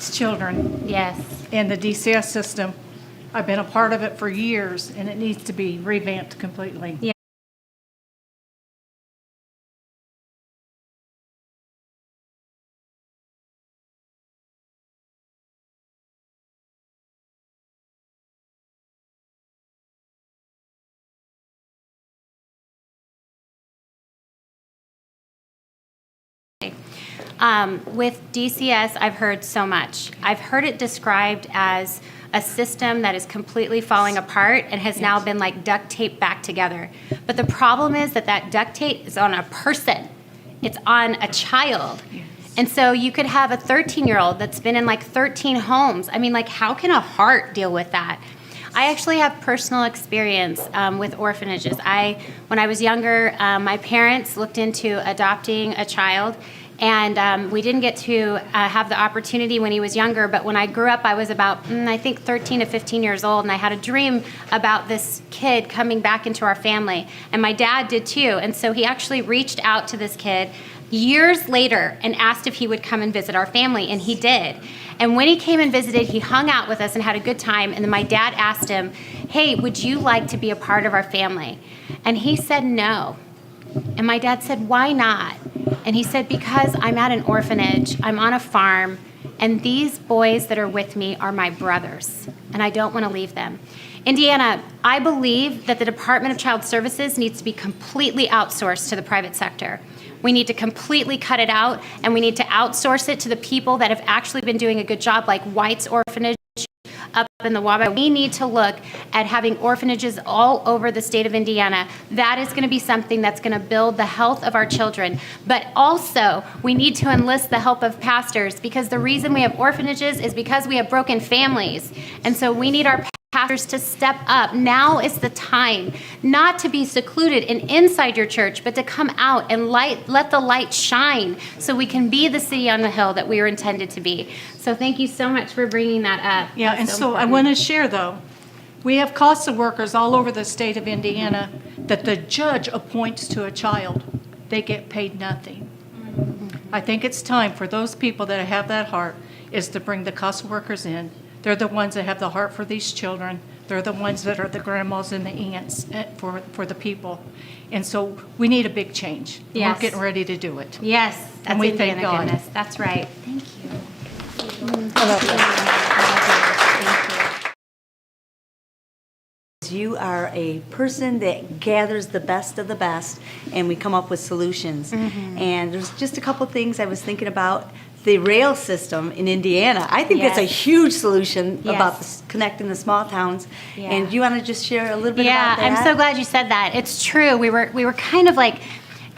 needs children Yes. in the DCS system. I've been a part of it for years, and it needs to be revamped completely. Yeah. With DCS, I've heard so much. I've heard it described as a system that is completely falling apart and has now been like duct taped back together. But the problem is that that duct tape is on a person. It's on a child. And so you could have a 13-year-old that's been in like 13 homes. I mean, like, how can a heart deal with that? I actually have personal experience with orphanages. When I was younger, my parents looked into adopting a child, and we didn't get to have the opportunity when he was younger. But when I grew up, I was about, I think, 13 to 15 years old, and I had a dream about this kid coming back into our family. And my dad did too. And so he actually reached out to this kid years later and asked if he would come and visit our family, and he did. And when he came and visited, he hung out with us and had a good time. And then my dad asked him, hey, would you like to be a part of our family? And he said no. And my dad said, why not? And he said, because I'm at an orphanage, I'm on a farm, and these boys that are with me are my brothers, and I don't want to leave them. Indiana, I believe that the Department of Child Services needs to be completely outsourced to the private sector. We need to completely cut it out, and we need to outsource it to the people that have actually been doing a good job, like White's Orphanage up in the Wabash. We need to look at having orphanages all over the state of Indiana. That is going to be something that's going to build the health of our children. But also, we need to enlist the help of pastors, because the reason we have orphanages is because we have broken families. And so we need our pastors to step up. Now is the time not to be secluded and inside your church, but to come out and let the light shine so we can be the city on the hill that we were intended to be. So thank you so much for bringing that up. Yeah, and so I want to share, though, we have CASA workers all over the state of Indiana that the judge appoints to a child. They get paid nothing. I think it's time for those people that have that heart is to bring the CASA workers in. They're the ones that have the heart for these children. They're the ones that are the grandmas and the aunts for the people. And so we need a big change. Yes. We're getting ready to do it. Yes, that's And we Indiana thank God. goodness. That's right. Thank you. I love you. You are a person that gathers the best of the best, and we come up with solutions. And there's just a couple things I was thinking about. The rail system in Indiana, I think that's a huge solution about connecting the small towns. Yeah. And do you want to just share a little bit about that? Yeah, I'm so glad you said that. It's true. We were kind of like,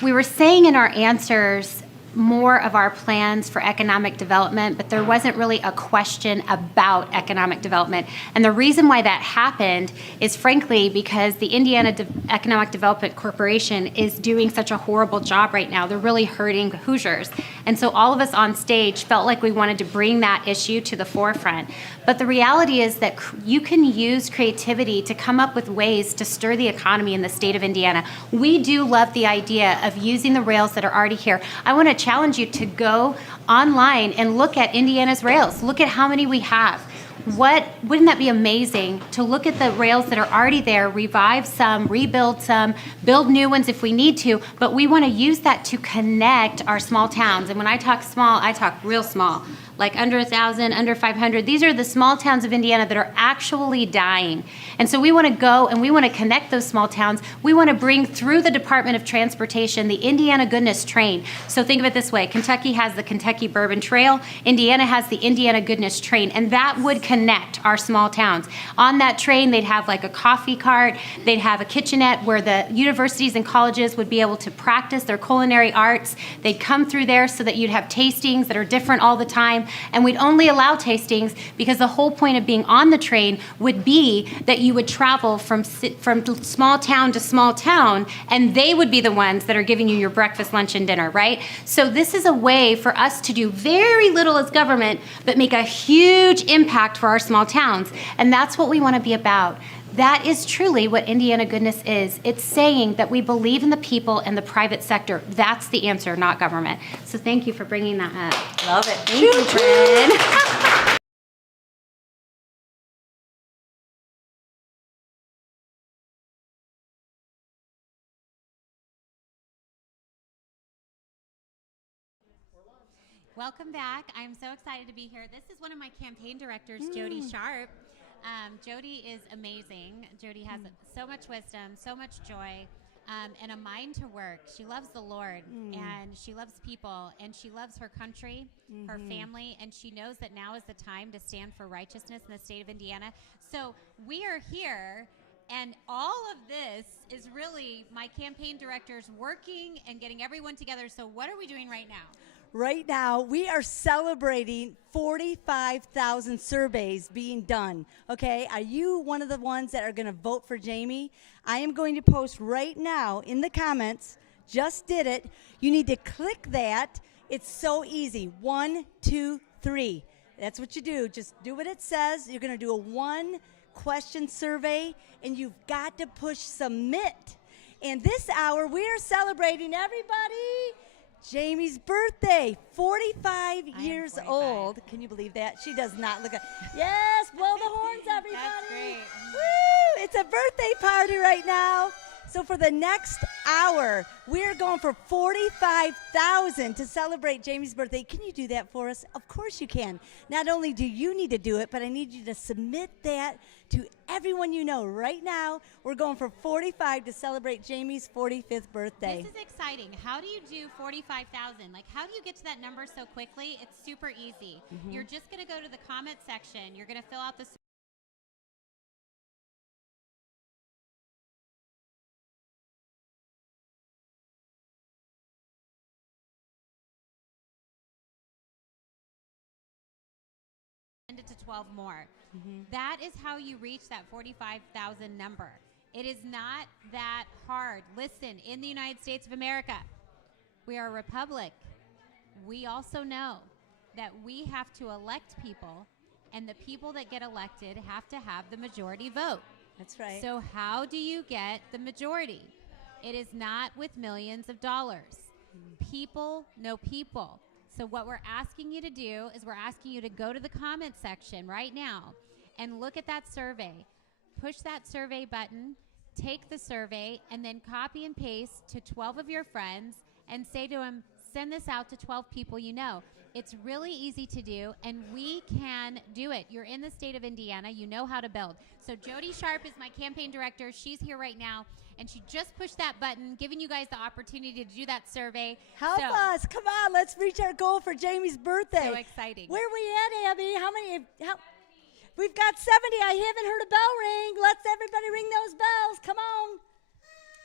we were saying in our answers more of our plans for economic development, but there wasn't really a question about economic development. And the reason why that happened is frankly because the Indiana Economic Development Corporation is doing such a horrible job right now. They're really hurting Hoosiers. And so all of us on stage felt like we wanted to bring that issue to the forefront. But the reality is that you can use creativity to come up with ways to stir the economy in the state of Indiana. We do love the idea of using the rails that are already here. I want to challenge you to go online and look at Indiana's rails. Look at how many we have. Wouldn't that be amazing to look at the rails that are already there, revive some, rebuild some, build new ones if we need to, but we want to use that to connect our small towns. And when I talk small, I talk real small, like under 1,000, under 500. These are the small towns of Indiana that are actually dying. And so we want to go and we want to connect those small towns. We want to bring through the Department of Transportation the Indiana Goodness Train. So think of it this way. Kentucky has the Kentucky Bourbon Trail. Indiana has the Indiana Goodness Train. And that would connect our small towns. On that train, they'd have like a coffee cart. They'd have a kitchenette where the universities and colleges would be able to practice their culinary arts. They'd come through there so that you'd have tastings that are different all the time. And we'd only allow tastings because the whole point of being on the train would be that you would travel from small town to small town, and they would be the ones that are giving you your breakfast, lunch, and dinner, right? So this is a way for us to do very little as government, but make a huge impact for our small towns. And that's what we want to be about. That is truly what Indiana goodness is. It's saying that we believe in the people and the private sector. That's the answer, not government. So thank you for bringing that up. Love it. Thank you, Fred. Welcome back. I'm so excited to be here. This is one of my campaign directors, Jody Sharp. Jody is amazing. Jody has so much wisdom, so much joy, and a mind to work. She loves the Lord, and she loves people, and she loves her country, her family, and she knows that now is the time to stand for righteousness in the state of Indiana. So we are here, and all of this is really my campaign directors working and getting everyone together. So what are we doing right now? Right now, we are celebrating 45,000 surveys being done. Okay, are you one of the ones that are going to vote for Jamie? I am going to post right now in the comments. Just did it. You need to click that. It's so easy. 1, 2, 3. That's what you do. Just do what it says. You're going to do a 1-question survey, and you've got to push submit. And this hour, we are celebrating everybody. Jamie's birthday, 45 years 45. old. Can you believe that? She does not look at. Yes, blow the horns, everybody. That's great. Woo! It's a birthday party right now. So for the next hour, we're going for 45,000 to celebrate Jamie's birthday. Can you do that for us? Of course you can. Not only do you need to do it, but I need you to submit that to everyone you know right now. We're going for 45 to celebrate Jamie's 45th birthday. This is exciting. How do you do 45,000? Like, how do you get to that number so quickly? It's super easy. You're just going to go to the comment section. You're going to fill out the it to 12 more. That is how you reach that 45,000 number. It is not that hard. Listen, in the United States of America, we are a republic. We also know that we have to elect people, and the people that get elected have to have the majority vote. That's right. So how do you get the majority? It is not with millions of dollars. People know people. So what we're asking you to do is we're asking you to go to the comment section right now and look at that survey. Push that survey button, take the survey, and then copy and paste to 12 of your friends and say to them, send this out to 12 people you know. It's really easy to do, and we can do it. You're in the state of Indiana. You know how to build. So Jody Sharp is my campaign director. She's here right now, and she just pushed that button, giving you guys the opportunity to do that survey. Help us. Come on. Let's reach our goal for Jamie's birthday. So exciting. Where are we at, Abby? How many? We've got 70. I haven't heard a bell ring. Let's everybody ring those bells. Come on.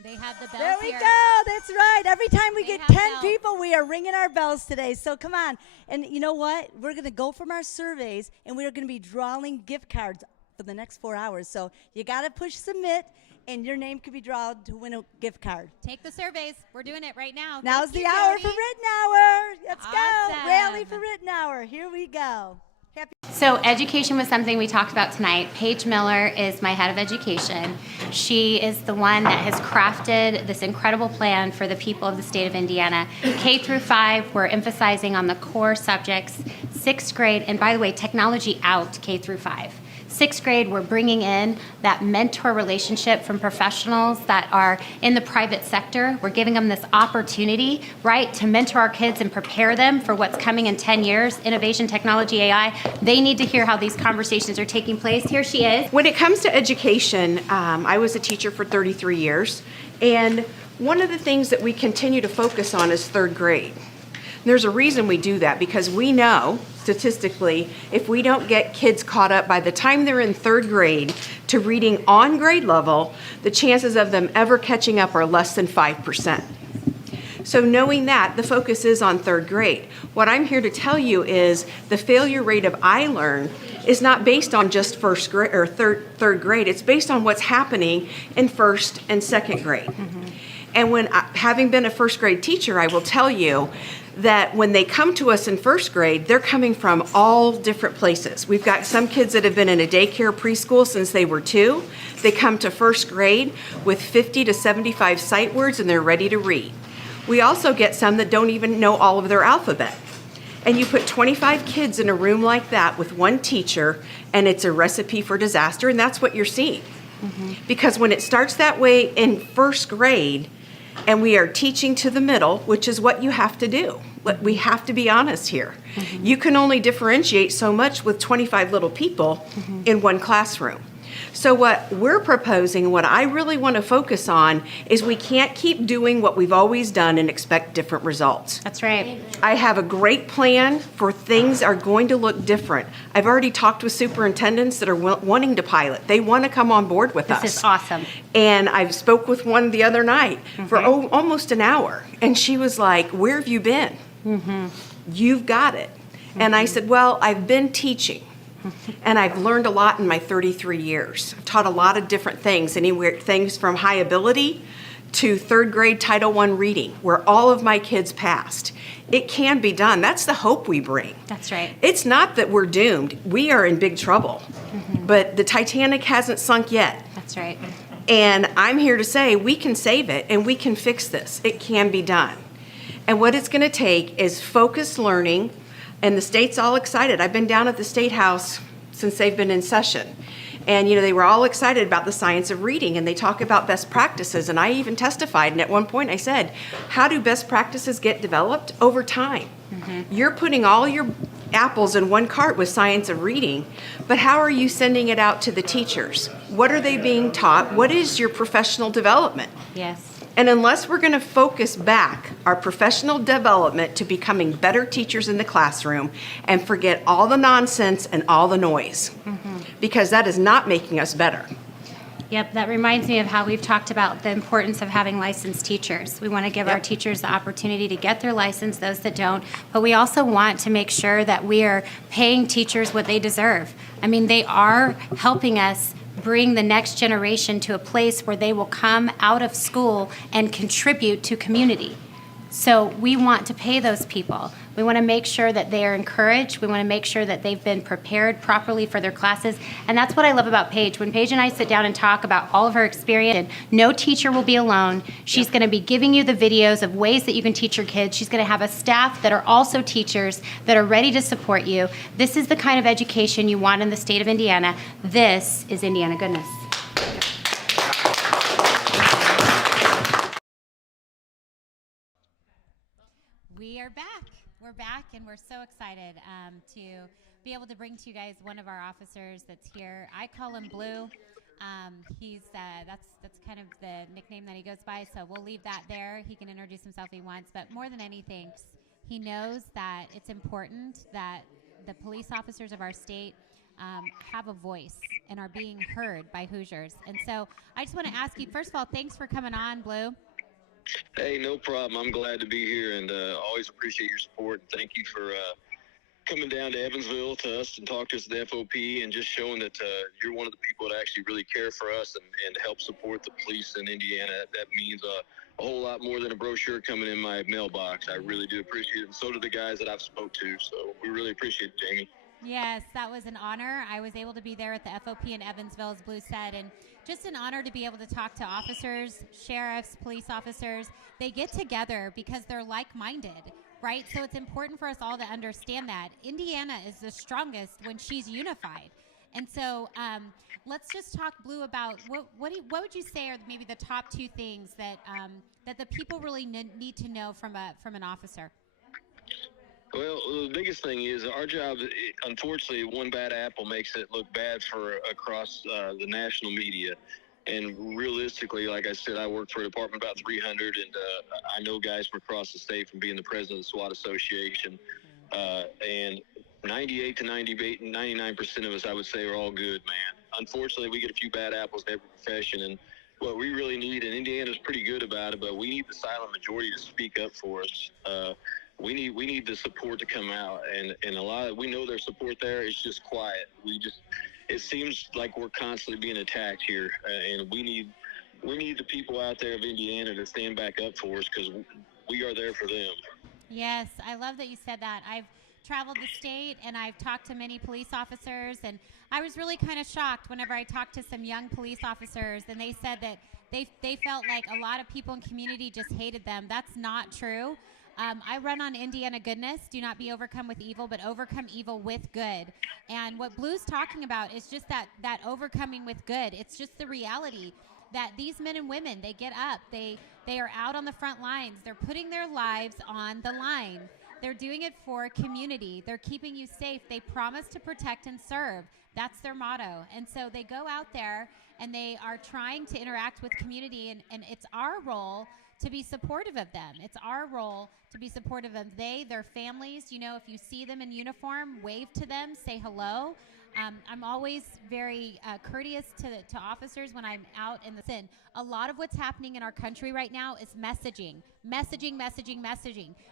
They have the bells There we here. go. That's right. Every time we They get have 10 bells. people, we are ringing our bells today. So come on. And you know what? We're going to go from our surveys, and we're going to be drawing gift cards for the next 4 hours. So you got to push submit, and your name could be drawn to win a gift card. Take the surveys. We're doing it right now. Now's Thank the you, hour Jody. for Reitenour. Let's go. Awesome. Rally for Reitenour. Here we go. Happy. So education was something we talked about tonight. Paige Miller is my head of education. She is the one that has crafted this incredible plan for the people of the state of Indiana. K through 5, we're emphasizing on the core subjects. 6th grade, and by the way, technology out K through 5. 6th grade, we're bringing in that mentor relationship from professionals that are in the private sector. We're giving them this opportunity, right, to mentor our kids and prepare them for what's coming in 10 years, innovation, technology, AI. They need to hear how these conversations are taking place. Here she is. When it comes to education, I was a teacher for 33 years, and one of the things that we continue to focus on is 3rd grade. There's a reason we do that, because we know statistically if we don't get kids caught up by the time they're in 3rd grade to reading on grade level, the chances of them ever catching up are less than 5%. So knowing that, the focus is on 3rd grade. What I'm here to tell you is the failure rate of iLearn is not based on just 1st grade or 3rd grade. It's based on what's happening in 1st and 2nd grade. And when having been a 1st grade teacher, I will tell you that when they come to us in first grade, they're coming from all different places. We've got some kids that have been in a daycare preschool since they were 2. They come to first grade with 50 to 75 sight words and they're ready to read. We also get some that don't even know all of their alphabet. And you put 25 kids in a room like that with one teacher, and it's a recipe for disaster, and that's what you're seeing. Because when it starts that way in first grade, and we are teaching to the middle, which is what you have to do. We have to be honest here. You can only differentiate so much with 25 little people in one classroom. So what we're proposing, what I really want to focus on, is we can't keep doing what we've always done and expect different results. That's right. I have a great plan for things are going to look different. I've already talked with superintendents that are wanting to pilot. They want to come on board with us. This is awesome. And I spoke with one the other night for almost an hour. And she was like, where have you been? You've got it. And I said, well, I've been teaching. And I've learned a lot in my 33 years. I've taught a lot of different things, things from high ability to third grade Title I reading, where all of my kids passed. It can be done. That's the hope we bring. That's right. It's not that we're doomed. We are in big trouble. But the Titanic hasn't sunk yet. That's right. And I'm here to say we can save it and we can fix this. It can be done. And what it's going to take is focused learning. And the state's all excited. I've been down at the State House since they've been in session. And, they were all excited about the science of reading, and they talk about best practices. And I even testified, and at one point I said, how do best practices get developed? Over time. You're putting all your apples in one cart with science of reading, but how are you sending it out to the teachers? What are they being taught? What is your professional development? Yes. And unless we're going to focus back our professional development to becoming better teachers in the classroom and forget all the nonsense and all the noise, because that is not making us better. Yep, that reminds me of how we've talked about the importance of having licensed teachers. We want to give our teachers the opportunity to get their license, those that don't, but we also want to make sure that we are paying teachers what they deserve. I mean, they are helping us bring the next generation to a place where they will come out of school and contribute to community. So we want to pay those people. We want to make sure that they are encouraged. We want to make sure that they've been prepared properly for their classes. And that's what I love about Paige. When Paige and I sit down and talk about all of her experience, and no teacher will be alone. She's going to be giving you the videos of ways that you can teach your kids. She's going to have a staff that are also teachers that are ready to support you. This is the kind of education you want in the state of Indiana. This is Indiana goodness. We are back. We're back, and we're so excited to be able to bring to you guys one of our officers that's here. I call him Blue. He's that's kind of the nickname that he goes by, so we'll leave that there. He can introduce himself if he wants, but more than anything, he knows that it's important that the police officers of our state have a voice and are being heard by Hoosiers. And so I just want to ask you, first of all, thanks for coming on, Blue. Hey, no problem. I'm glad to be here, and always appreciate your support. And thank you for coming down to Evansville to us and talk to us at the FOP and just showing that you're one of the people that actually really care for us and help support the police in Indiana. That means a whole lot more than a brochure coming in my mailbox. I really do appreciate it, and so do the guys that I've spoke to. So we really appreciate it, Jamie. Yes, that was an honor. I was able to be there at the FOP in Evansville, as Blue said, and just an honor to be able to talk to officers, sheriffs, police officers. They get together because they're like-minded, right? So it's important for us all to understand that. Indiana is the strongest when she's unified. And so let's just talk, Blue, about what would you say are maybe the top 2 things that that the people really need to know from an officer? Well, the biggest thing is our job, unfortunately, one bad apple makes it look bad for across the national media. And realistically, like I said, I work for a department about 300, and I know guys from across the state from being the president of the SWAT Association. And 98 to 99% of us, I would say, are all good, man. Unfortunately, we get a few bad apples in every profession, and what we really need, and Indiana's pretty good about it, but we need the silent majority to speak up for us. We need the support to come out, and a lot of, we know there's support there. It's just quiet. It seems like we're constantly being attacked here, and we need the people out there of Indiana to stand back up for us because we are there for them. Yes, I love that you said that. I've traveled the state and I've talked to many police officers, and I was really kind of shocked whenever I talked to some young police officers and they said that they felt like a lot of people in community just hated them. That's not true. I run on Indiana goodness. Do not be overcome with evil, but overcome evil with good. And what Blue's talking about is just that overcoming with good. It's just the reality that these men and women, they get up, they are out on the front lines, they're putting their lives on the line. They're doing it for community. They're keeping you safe. They promise to protect and serve. That's their motto. And so they go out there and they are trying to interact with community, and it's our role to be supportive of them. It's our role to be supportive of their families. You know, if you see them in uniform, wave to them, say hello. I'm always very courteous to officers when I'm out in the sin. A lot of what's happening in our country right now is messaging.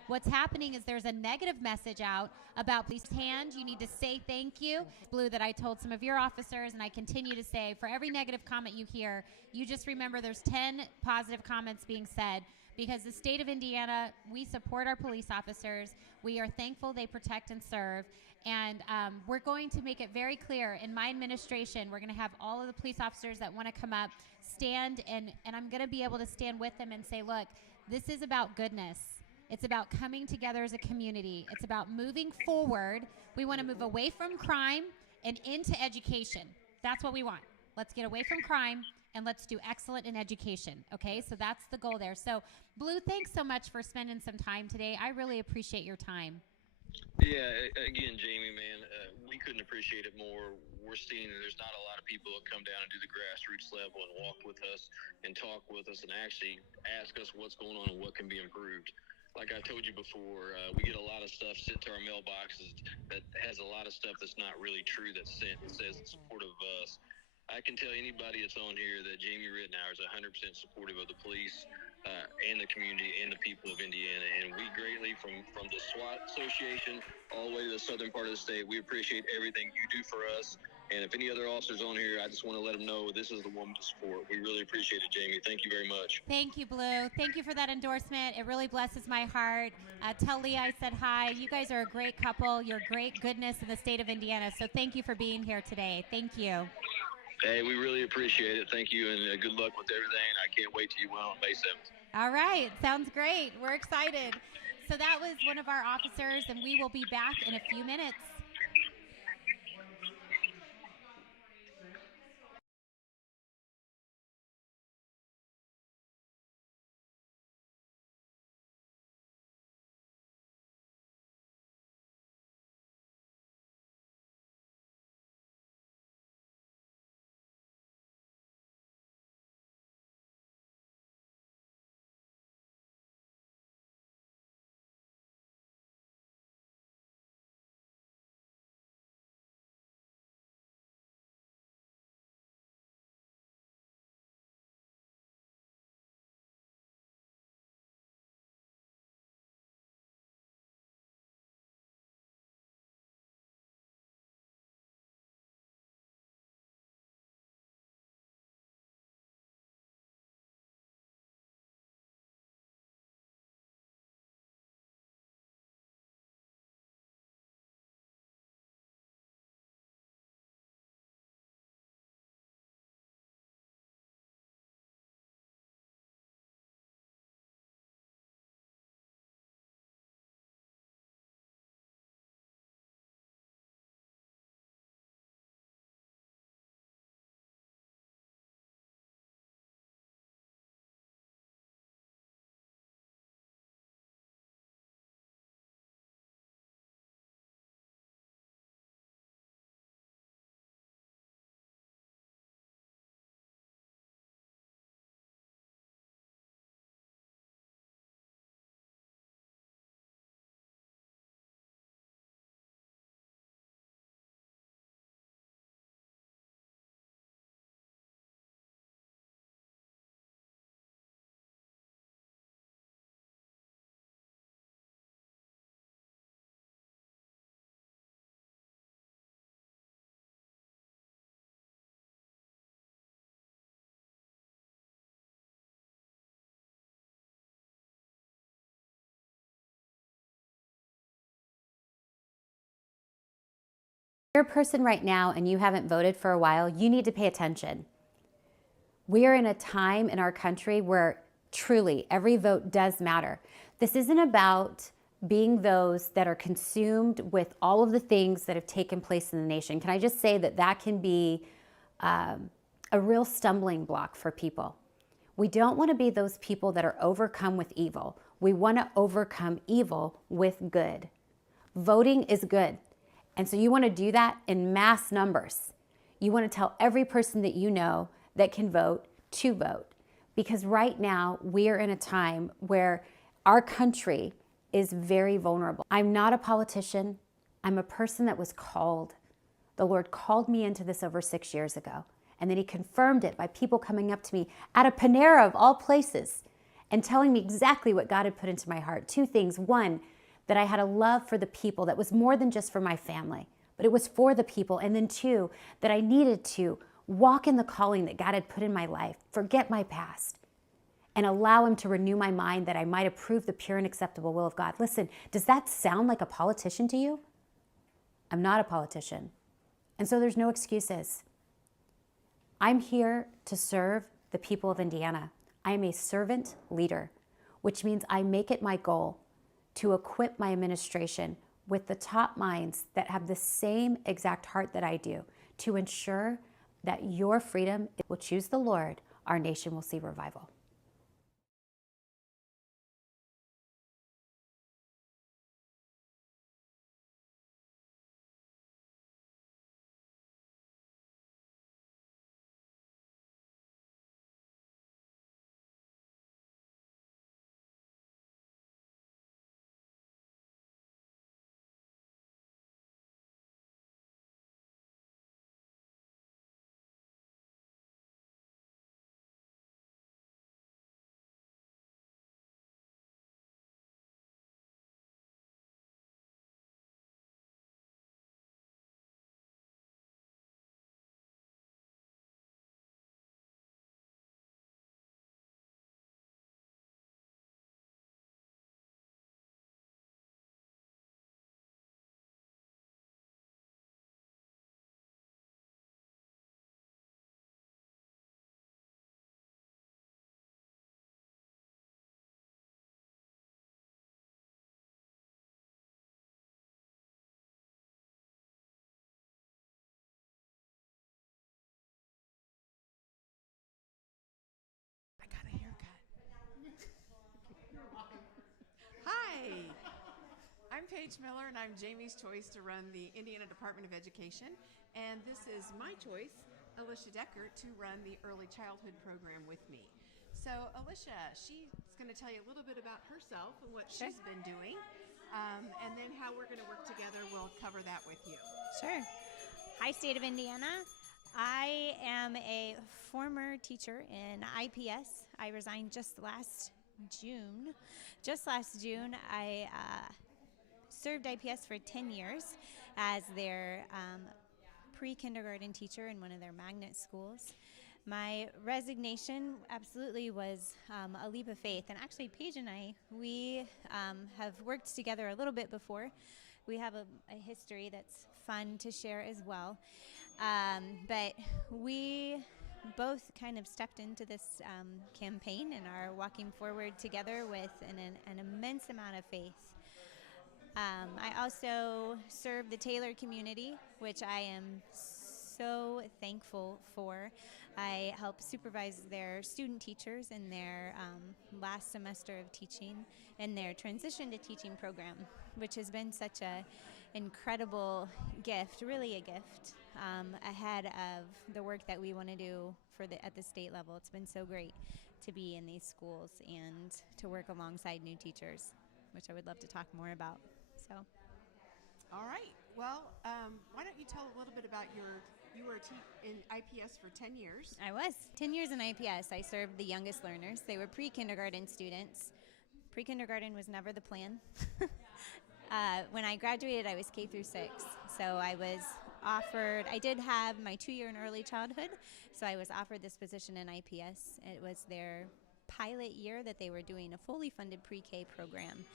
What's happening is there's a negative message out about police hand. You need to say thank you. Blue, that I told some of your officers, and I continue to say, for every negative comment you hear, you just remember there's 10 positive comments being said, because the state of Indiana, we support our police officers. We are thankful they protect and serve. And we're going to make it very clear in my administration, we're going to have all of the police officers that want to come up stand, and I'm going to be able to stand with them and say, look, this is about goodness. It's about coming together as a community. It's about moving forward. We want to move away from crime and into education. That's what we want. Let's get away from crime and let's do excellent in education. Okay, so that's the goal there. So, Blue, thanks so much for spending some time today. I really appreciate your time. Yeah, again, Jamie, man, we couldn't appreciate it more. We're seeing that there's not a lot of people that come down and do the grassroots level and walk with us and talk with us and actually ask us what's going on and what can be improved. Like I told you before, we get a lot of stuff sent to our mailboxes that has a lot of stuff that's not really true that's sent. It says it's supportive of us. I can tell anybody that's on here that Jamie Reitenour is 100% supportive of the police and the community and the people of Indiana. And we greatly, from the SWAT Association all the way to the southern part of the state, we appreciate everything you do for us. And if any other officers on here, I just want to let them know this is the woman to support. We really appreciate it, Jamie. Thank you very much. Thank you, Blue. Thank you for that endorsement. It really blesses my heart. Tell Leah I said hi. You guys are a great couple. You're great goodness in the state of Indiana. So thank you for being here today. Thank you. Hey, we really appreciate it. Thank you, and good luck with everything. I can't wait till you win on May 7th. All right. Sounds great. We're excited. So that was one of our officers, and we will be back in a few minutes. you're a person right now and you haven't voted for a while, you need to pay attention. We are in a time in our country where truly every vote does matter. This isn't about being those that are consumed with all of the things that have taken place in the nation. Can I just say that that can be a real stumbling block for people? We don't want to be those people that are overcome with evil. We want to overcome evil with good. Voting is good. And so you want to do that in mass numbers. You want to tell every person that you know that can vote to vote. Because right now we are in a time where our country is very vulnerable. I'm not a politician. I'm a person that was called. The Lord called me into this over 6 years ago. And then he confirmed it by people coming up to me at a Panera of all places and telling me exactly what God had put into my heart. Two things. One, that I had a love for the people that was more than just for my family, but it was for the people. And then two, that I needed to walk in the calling that God had put in my life, forget my past, and allow him to renew my mind that I might approve the pure and acceptable will of God. Listen, does that sound like a politician to you? I'm not a politician. And so there's no excuses. I'm here to serve the people of Indiana. I am a servant leader, which means I make it my goal to equip my administration with the top minds that have the same exact heart that I do, to ensure that your freedom will choose the Lord, our nation will see revival. I got a haircut. Hi, I'm Paige Miller, and I'm Jamie's choice to run the Indiana Department of Education. And this is my choice, Alicia Decker, to run the early childhood program with me. So, Alicia, she's going to tell you a little bit about herself and what she's been doing. And then how we're going to work together, we'll cover that with you. Sure. Hi, State of Indiana. I am a former teacher in IPS. I resigned just last June. Just last June, I served IPS for 10 years as their pre-kindergarten teacher in one of their magnet schools. My resignation absolutely was a leap of faith. And actually, Paige and I, we have worked together a little bit before. We have a history that's fun to share as well. But we both kind of stepped into this campaign and are walking forward together with an immense amount of faith. I also serve the Taylor community, which I am so thankful for. I help supervise their student teachers in their last semester of teaching in their transition to teaching program, which has been such a incredible gift, really a gift, ahead of the work that we want to do at the state level. It's been so great to be in these schools and to work alongside new teachers, which I would love to talk more about. So. All right. Well, why don't you tell a little bit about you were in IPS for 10 years. I was. 10 years in IPS. I served the youngest learners. They were pre-kindergarten students. Pre-kindergarten was never the plan. When I graduated, I was K through 6. So I was offered, I did have my 2-year in early childhood, so I was offered this position in IPS. It was their pilot year that they were doing a fully funded pre-K program.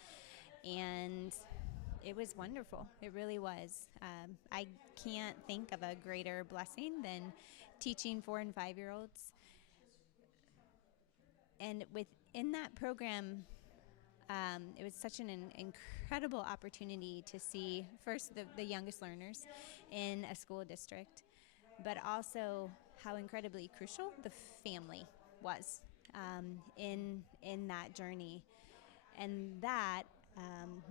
And it was wonderful. It really was. I can't think of a greater blessing than teaching 4 and 5-year-olds. And within that program, it was such an incredible opportunity to see first the youngest learners in a school district, but also how incredibly crucial the family was in that journey. And that,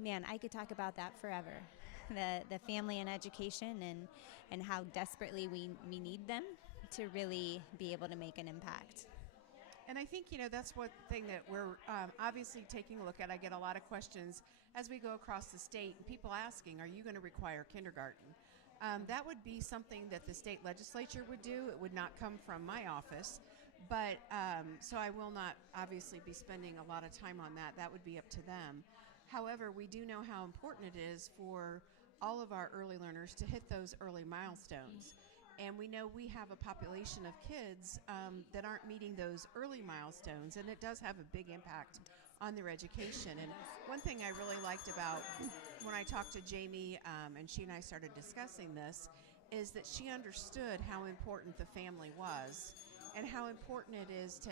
man, I could talk about that forever. The family and education and how desperately we need them to really be able to make an impact. And I think, that's one thing that we're obviously taking a look at. I get a lot of questions as we go across the state, and people asking, are you going to require kindergarten? That would be something that the state legislature would do. It would not come from my office. But so I will not obviously be spending a lot of time on that. That would be up to them. However, we do know how important it is for all of our early learners to hit those early milestones. And we know we have a population of kids that aren't meeting those early milestones, and it does have a big impact on their education. And one thing I really liked about when I talked to Jamie and she and I started discussing this is that she understood how important the family was and how important it is to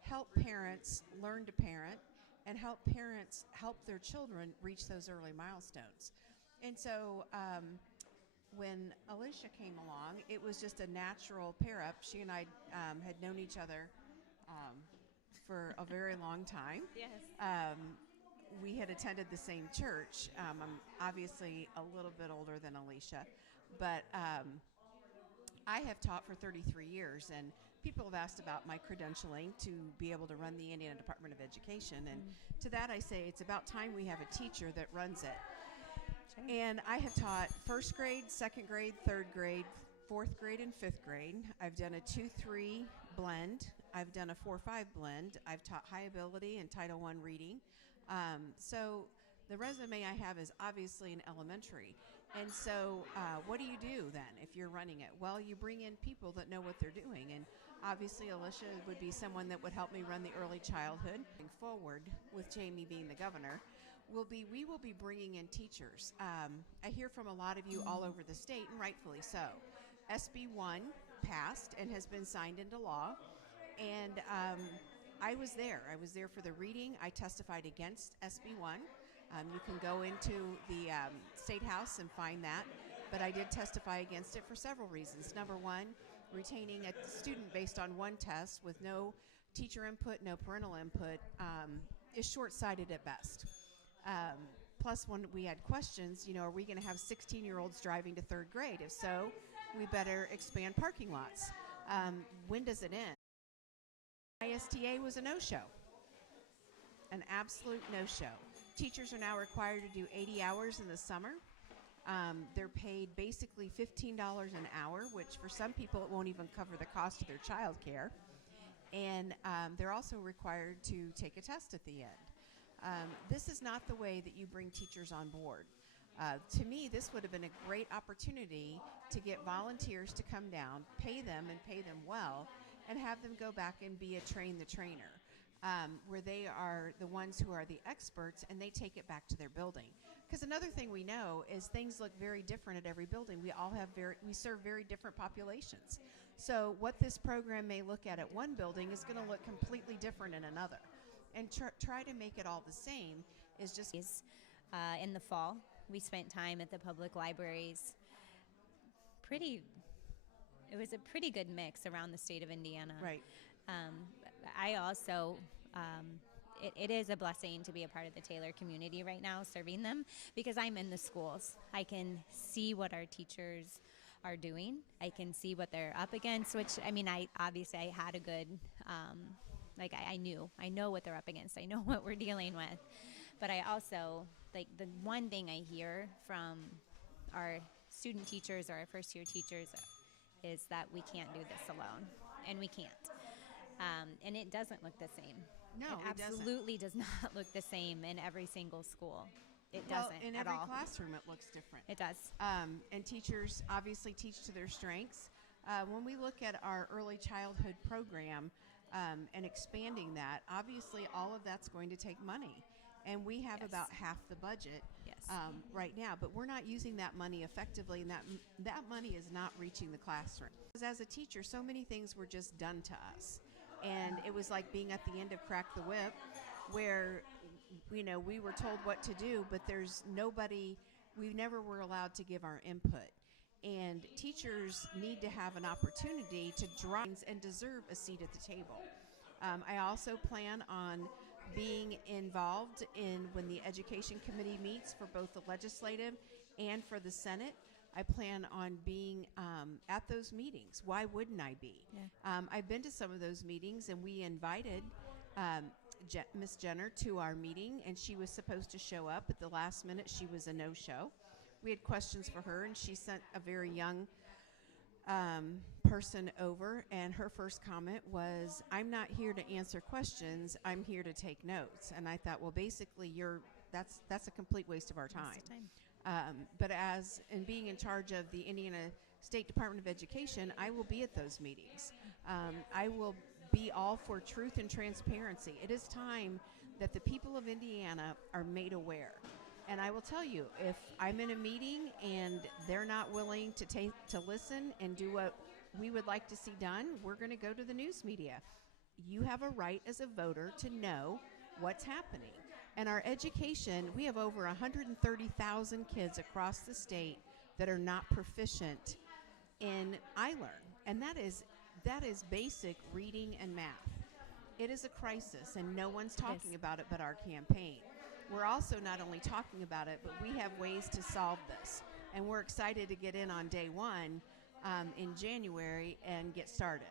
help parents learn to parent and help parents help their children reach those early milestones. And so when Alicia came along, it was just a natural pair-up. She and I had known each other for a very long time. Yes. We had attended the same church. I'm obviously a little bit older than Alicia, but I have taught for 33 years, and people have asked about my credentialing to be able to run the Indiana Department of Education. And to that I say it's about time we have a teacher that runs it. And I have taught first grade, second grade, third grade, fourth grade, and fifth grade. I've done a 2-3 blend. I've done a 4-5 blend. I've taught high ability and Title I reading. So the resume I have is obviously an elementary. And so what do you do then if you're running it? Well, you bring in people that know what they're doing. And obviously Alicia would be someone that would help me run the early childhood. Going forward, with Jamie being the governor, we will be bringing in teachers. I hear from a lot of you all over the state, and rightfully so. SB 1 passed and has been signed into law. And I was there. I was there for the reading. I testified against SB 1. You can go into the State House and find that. But I did testify against it for several reasons. Number one, retaining a student based on one test with no teacher input, no parental input, is short-sighted at best. Plus, when we had questions, are we going to have 16-year-olds driving to third grade? If so, we better expand parking lots. When does it end? ISTA was a no-show, an absolute no-show. Teachers are now required to do 80 hours in the summer. They're paid basically $15 an hour, which for some people it won't even cover the cost of their child care. And they're also required to take a test at the end. This is not the way that you bring teachers on board. To me, this would have been a great opportunity to get volunteers to come down, pay them and pay them well, and have them go back and be a train the trainer, where they are the ones who are the experts and they take it back to their building. Because another thing we know is things look very different at every building. We serve very different populations. So what this program may look at one building is going to look completely different in another. And try to make it all the same is just... In the fall, we spent time at the public libraries. It was a pretty good mix around the state of Indiana. Right. I also, it is a blessing to be a part of the Taylor community right now, serving them, because I'm in the schools. I can see what our teachers are doing. I can see what they're up against, which, I had a good, I know what they're up against. I know what we're dealing with. But I also, the one thing I hear from our student teachers or our first year teachers is that we can't do this alone, and we can't. And it doesn't look the same. No, it absolutely does not look the same in every single school. It doesn't in at every all. classroom it looks different. It does. And teachers obviously teach to their strengths. When we look at our early childhood program and expanding that, obviously all of that's going to take money. And we have Yes. about half the budget Yes. right now, but we're not using that money effectively, and that money is not reaching the classroom. Because as a teacher, so many things were just done to us, and it was like being at the end of Crack the Whip, where we were told what to do, but there's nobody. We never were allowed to give our input. And teachers need to have an opportunity to drive and deserve a seat at the table. I also plan on being involved in when the Education Committee meets for both the legislative and for the Senate. I plan on being at those meetings. Why wouldn't I be? Yeah. I've been to some of those meetings, and we invited Miss Jenner to our meeting, and she was supposed to show up. At the last minute, she was a no-show. We had questions for her, and she sent a very young person over, and her first comment was, "I'm not here to answer questions. I'm here to take notes." And I thought, well, basically, that's a complete waste of our time. Waste of time. But as in being in charge of the Indiana State Department of Education, I will be at those meetings. I will be all for truth and transparency. It is time that the people of Indiana are made aware. And I will tell you, if I'm in a meeting and they're not willing to listen and do what we would like to see done, we're going to go to the news media. You have a right as a voter to know what's happening. And our education, we have over 130,000 kids across the state that are not proficient in iLearn. And that is basic reading and math. It is a crisis, and no one's talking about it but our campaign. We're also not only talking about it, but we have ways to solve this. And we're excited to get in on day one in January and get started.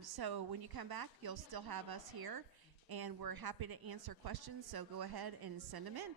So when you come back, you'll still have us here, and we're happy to answer questions, so go ahead and send them in.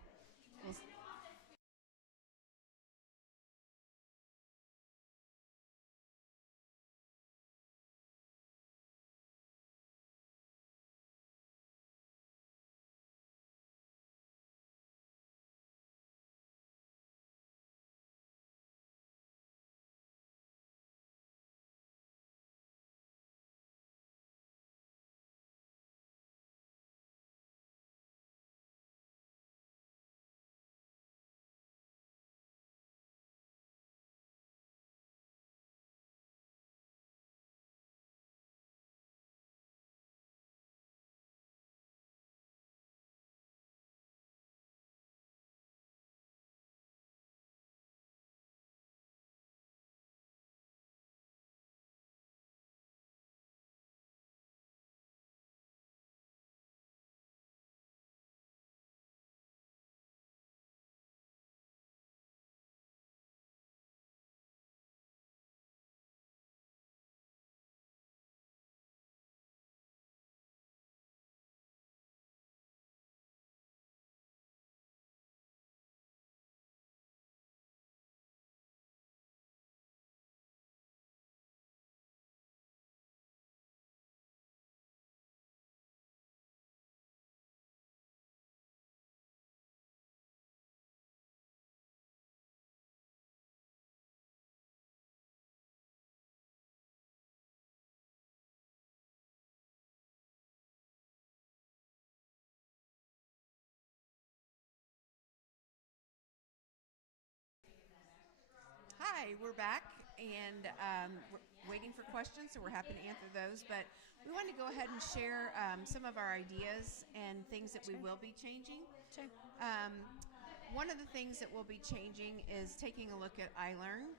Hi, we're back, and we're waiting for questions, so we're happy to answer those. But we wanted to go ahead and share some of our ideas and things that we will be changing. Sure. One of the things that we'll be changing is taking a look at iLearn.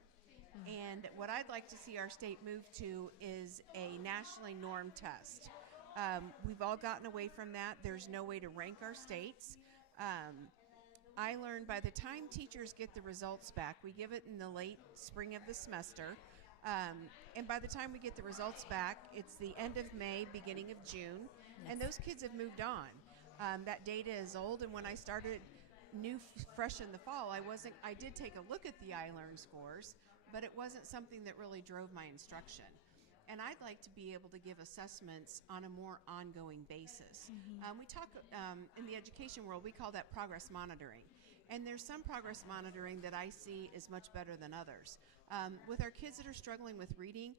And what I'd like to see our state move to is a nationally normed test. We've all gotten away from that. There's no way to rank our states. I learned by the time teachers get the results back, we give it in the late spring of the semester, and by the time we get the results back, it's the end of May, beginning of June, and those kids have moved on. That data is old, and when I started fresh in the fall, I did take a look at the iLearn scores, but it wasn't something that really drove my instruction. And I'd like to be able to give assessments on a more ongoing basis. We talk in the education world, we call that progress monitoring. And there's some progress monitoring that I see is much better than others. With our kids that are struggling with reading,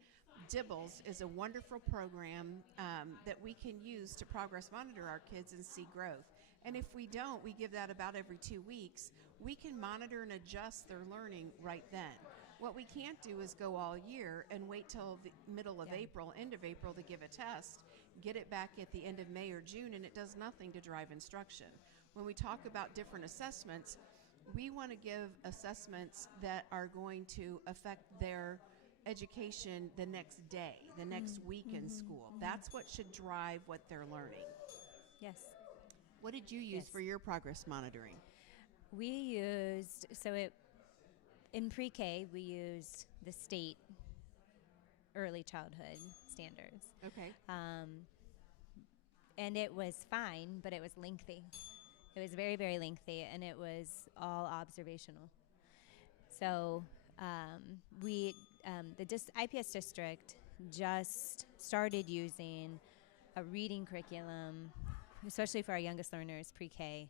Dibbles is a wonderful program that we can use to progress monitor our kids and see growth. And if we don't, we give that about every 2 weeks, we can monitor and adjust their learning right then. What we can't do is go all year and wait till the middle of April, end of April to give a test, get it back at the end of May or June, and it does nothing to drive instruction. When we talk about different assessments, we want to give assessments that are going to affect their education the next day, the next week in school. That's what should drive what they're learning. Yes. What did you use for your progress monitoring? We used, in pre-K, we used the state early childhood standards. Okay. And it was fine, but it was lengthy. It was very, very lengthy, and it was all observational. So the IPS district just started using a reading curriculum, especially for our youngest learners, pre-K,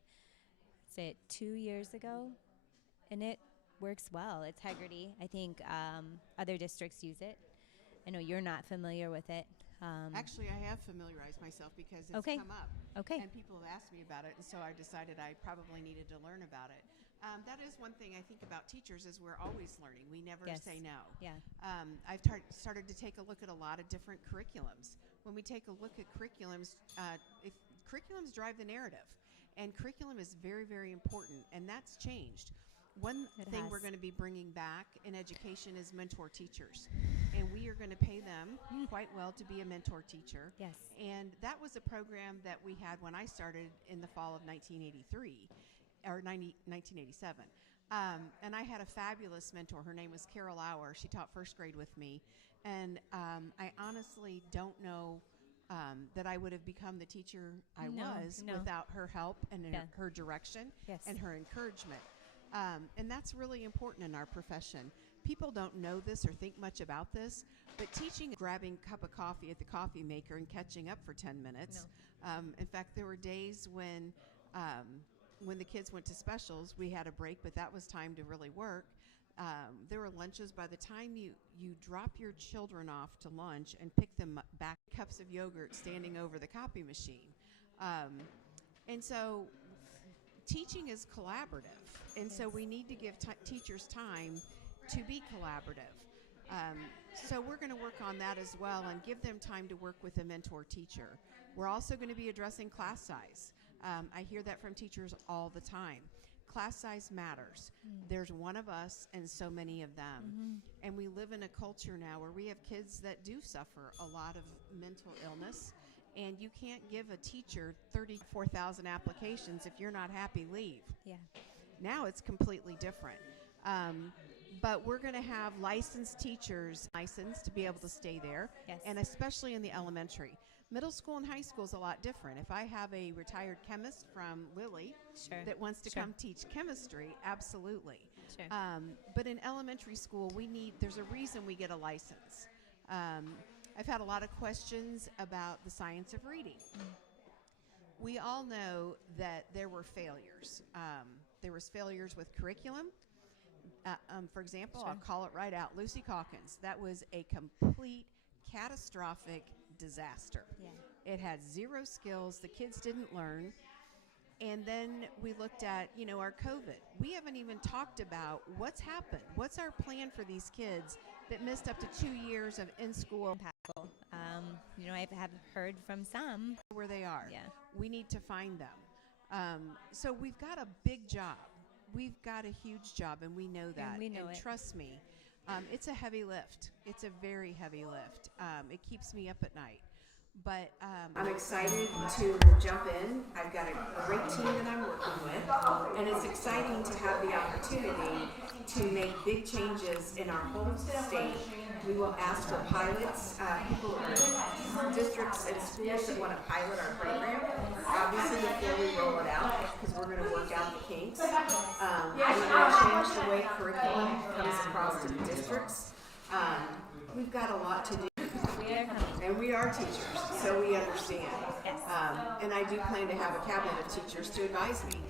say 2 years ago, and it works well. It's Heggerty. I think other districts use it. I know you're not familiar with it. Actually, I have familiarized myself because it's Okay. come up. Okay. And people have asked me about it, and so I decided I probably needed to learn about it. That is one thing I think about teachers is we're always learning. We never Yes. say no. Yeah. I've started to take a look at a lot of different curriculums. When we take a look at curriculums, if curriculums drive the narrative, and curriculum is very, very important, and that's changed. One thing we're going to be bringing back in education is mentor teachers, and we are going to pay them quite well to be a mentor teacher. Yes. And that was a program that we had when I started in the fall of 1983, or 1987. And I had a fabulous mentor. Her name was Carol Lauer. She taught first grade with me. And I honestly don't know that I would have become the teacher I was without her help and her direction and her encouragement. And that's really important in our profession. People don't know this or think much about this, but teaching, grabbing a cup of coffee at the coffee maker and catching up for 10 minutes. In fact, there were days when the kids went to specials, we had a break, but that was time to really work. There were lunches. By the time you drop your children off to lunch and pick them back, cups of yogurt standing over the copy machine. And so teaching is collaborative, and so we need to give teachers time to be collaborative. So we're going to work on that as well and give them time to work with a mentor teacher. We're also going to be addressing class size. I hear that from teachers all the time. Class size matters. There's one of us and so many of them. And we live in a culture now where we have kids that do suffer a lot of mental illness, and you can't give a teacher 34,000 applications. If you're not happy, leave. Yeah. Now it's completely different. But we're going to have licensed teachers licensed to be able to stay there, and especially in the elementary. Middle school and high school is a lot different. If I have a retired chemist from Lilly that wants to come teach chemistry, absolutely. But in elementary school, there's a reason we get a license. I've had a lot of questions about the science of reading. We all know that there were failures. There was failures with curriculum. For example, I'll call it right out, Lucy Calkins. That was a complete catastrophic disaster. It had zero skills. The kids didn't learn. And then we looked at, our COVID. We haven't even talked about what's happened. What's our plan for these kids that missed up to 2 years of in-school? I have heard from some where they are. Yeah. We need to find them. So we've got a big job. We've got a huge job, and we know that. And we know it. Trust me, it's a heavy lift. It's a very heavy lift. It keeps me up at night. But I'm excited to jump in. I've got a great team that I'm working with, and it's exciting to have the opportunity to make big changes in our whole state. We will ask for pilots, people in districts and schools that want to pilot our program, obviously before we roll it out, because we're going to work out the kinks. We're going to change the way curriculum comes across to the districts. We've got a lot to do. And we are teachers, so we understand. And I do plan to have a cabinet of teachers to advise me.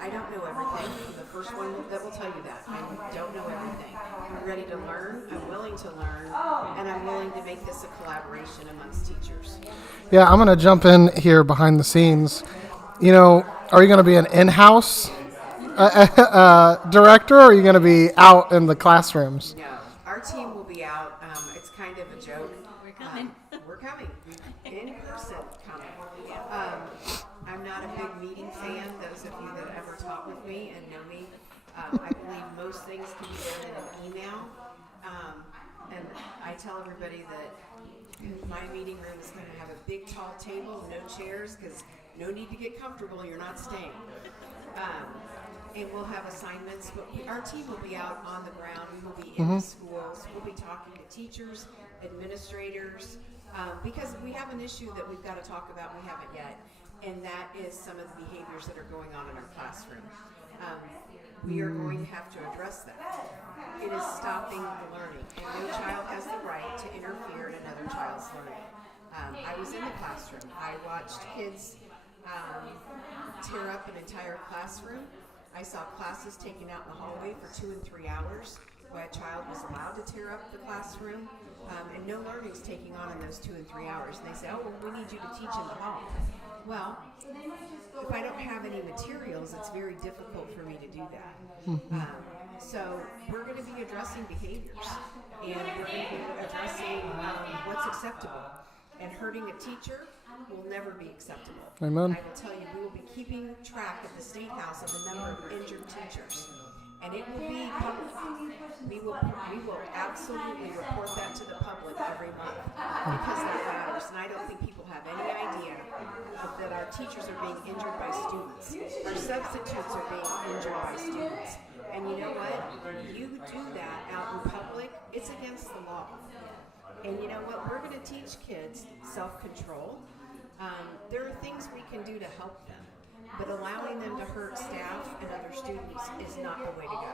I don't know everything. I'm the first one that will tell you that. I don't know everything. I'm ready to learn, I'm willing to learn, and I'm willing to make this a collaboration amongst teachers. Yeah, I'm going to jump in here behind the scenes. Are you going to be an in-house director, or are you going to be out in the classrooms? No, our team will be out. It's kind of a joke. We're coming. We're coming. In person coming. I'm not a big meeting fan. Those of you that ever talk with me and know me, I believe most things can be done in an email. And I tell everybody that my meeting room is going to have a big tall table, no chairs, because no need to get comfortable. You're not staying. And we'll have assignments, but our team will be out on the ground. We will be in the schools. We'll be talking to teachers, administrators, because we have an issue that we've got to talk about. We haven't yet, and that is some of the behaviors that are going on in our classroom. We are going to have to address that. It is stopping the learning, and no child has the right to interfere in another child's learning. I was in the classroom. I watched kids tear up an entire classroom. I saw classes taken out in the hallway for 2 and 3 hours, where a child was allowed to tear up the classroom, and no learning's taking on in those 2 and 3 hours. And they say, oh, well, we need you to teach in the hall. Well, if I don't have any materials, it's very difficult for me to do that. So we're going to be addressing behaviors, and we're going to be addressing what's acceptable. And hurting a teacher will never be acceptable. Amen. I will tell you, we will be keeping track at the State House of the number of injured teachers. And it will be public. We will absolutely report that to the public every month because that matters. And I don't think people have any idea that our teachers are being injured by students. Our substitutes are being injured by students. And you know what? You do that out in public, it's against the law. And you know what? We're going to teach kids self-control. There are things we can do to help them, but allowing them to hurt staff and other students is not the way to go.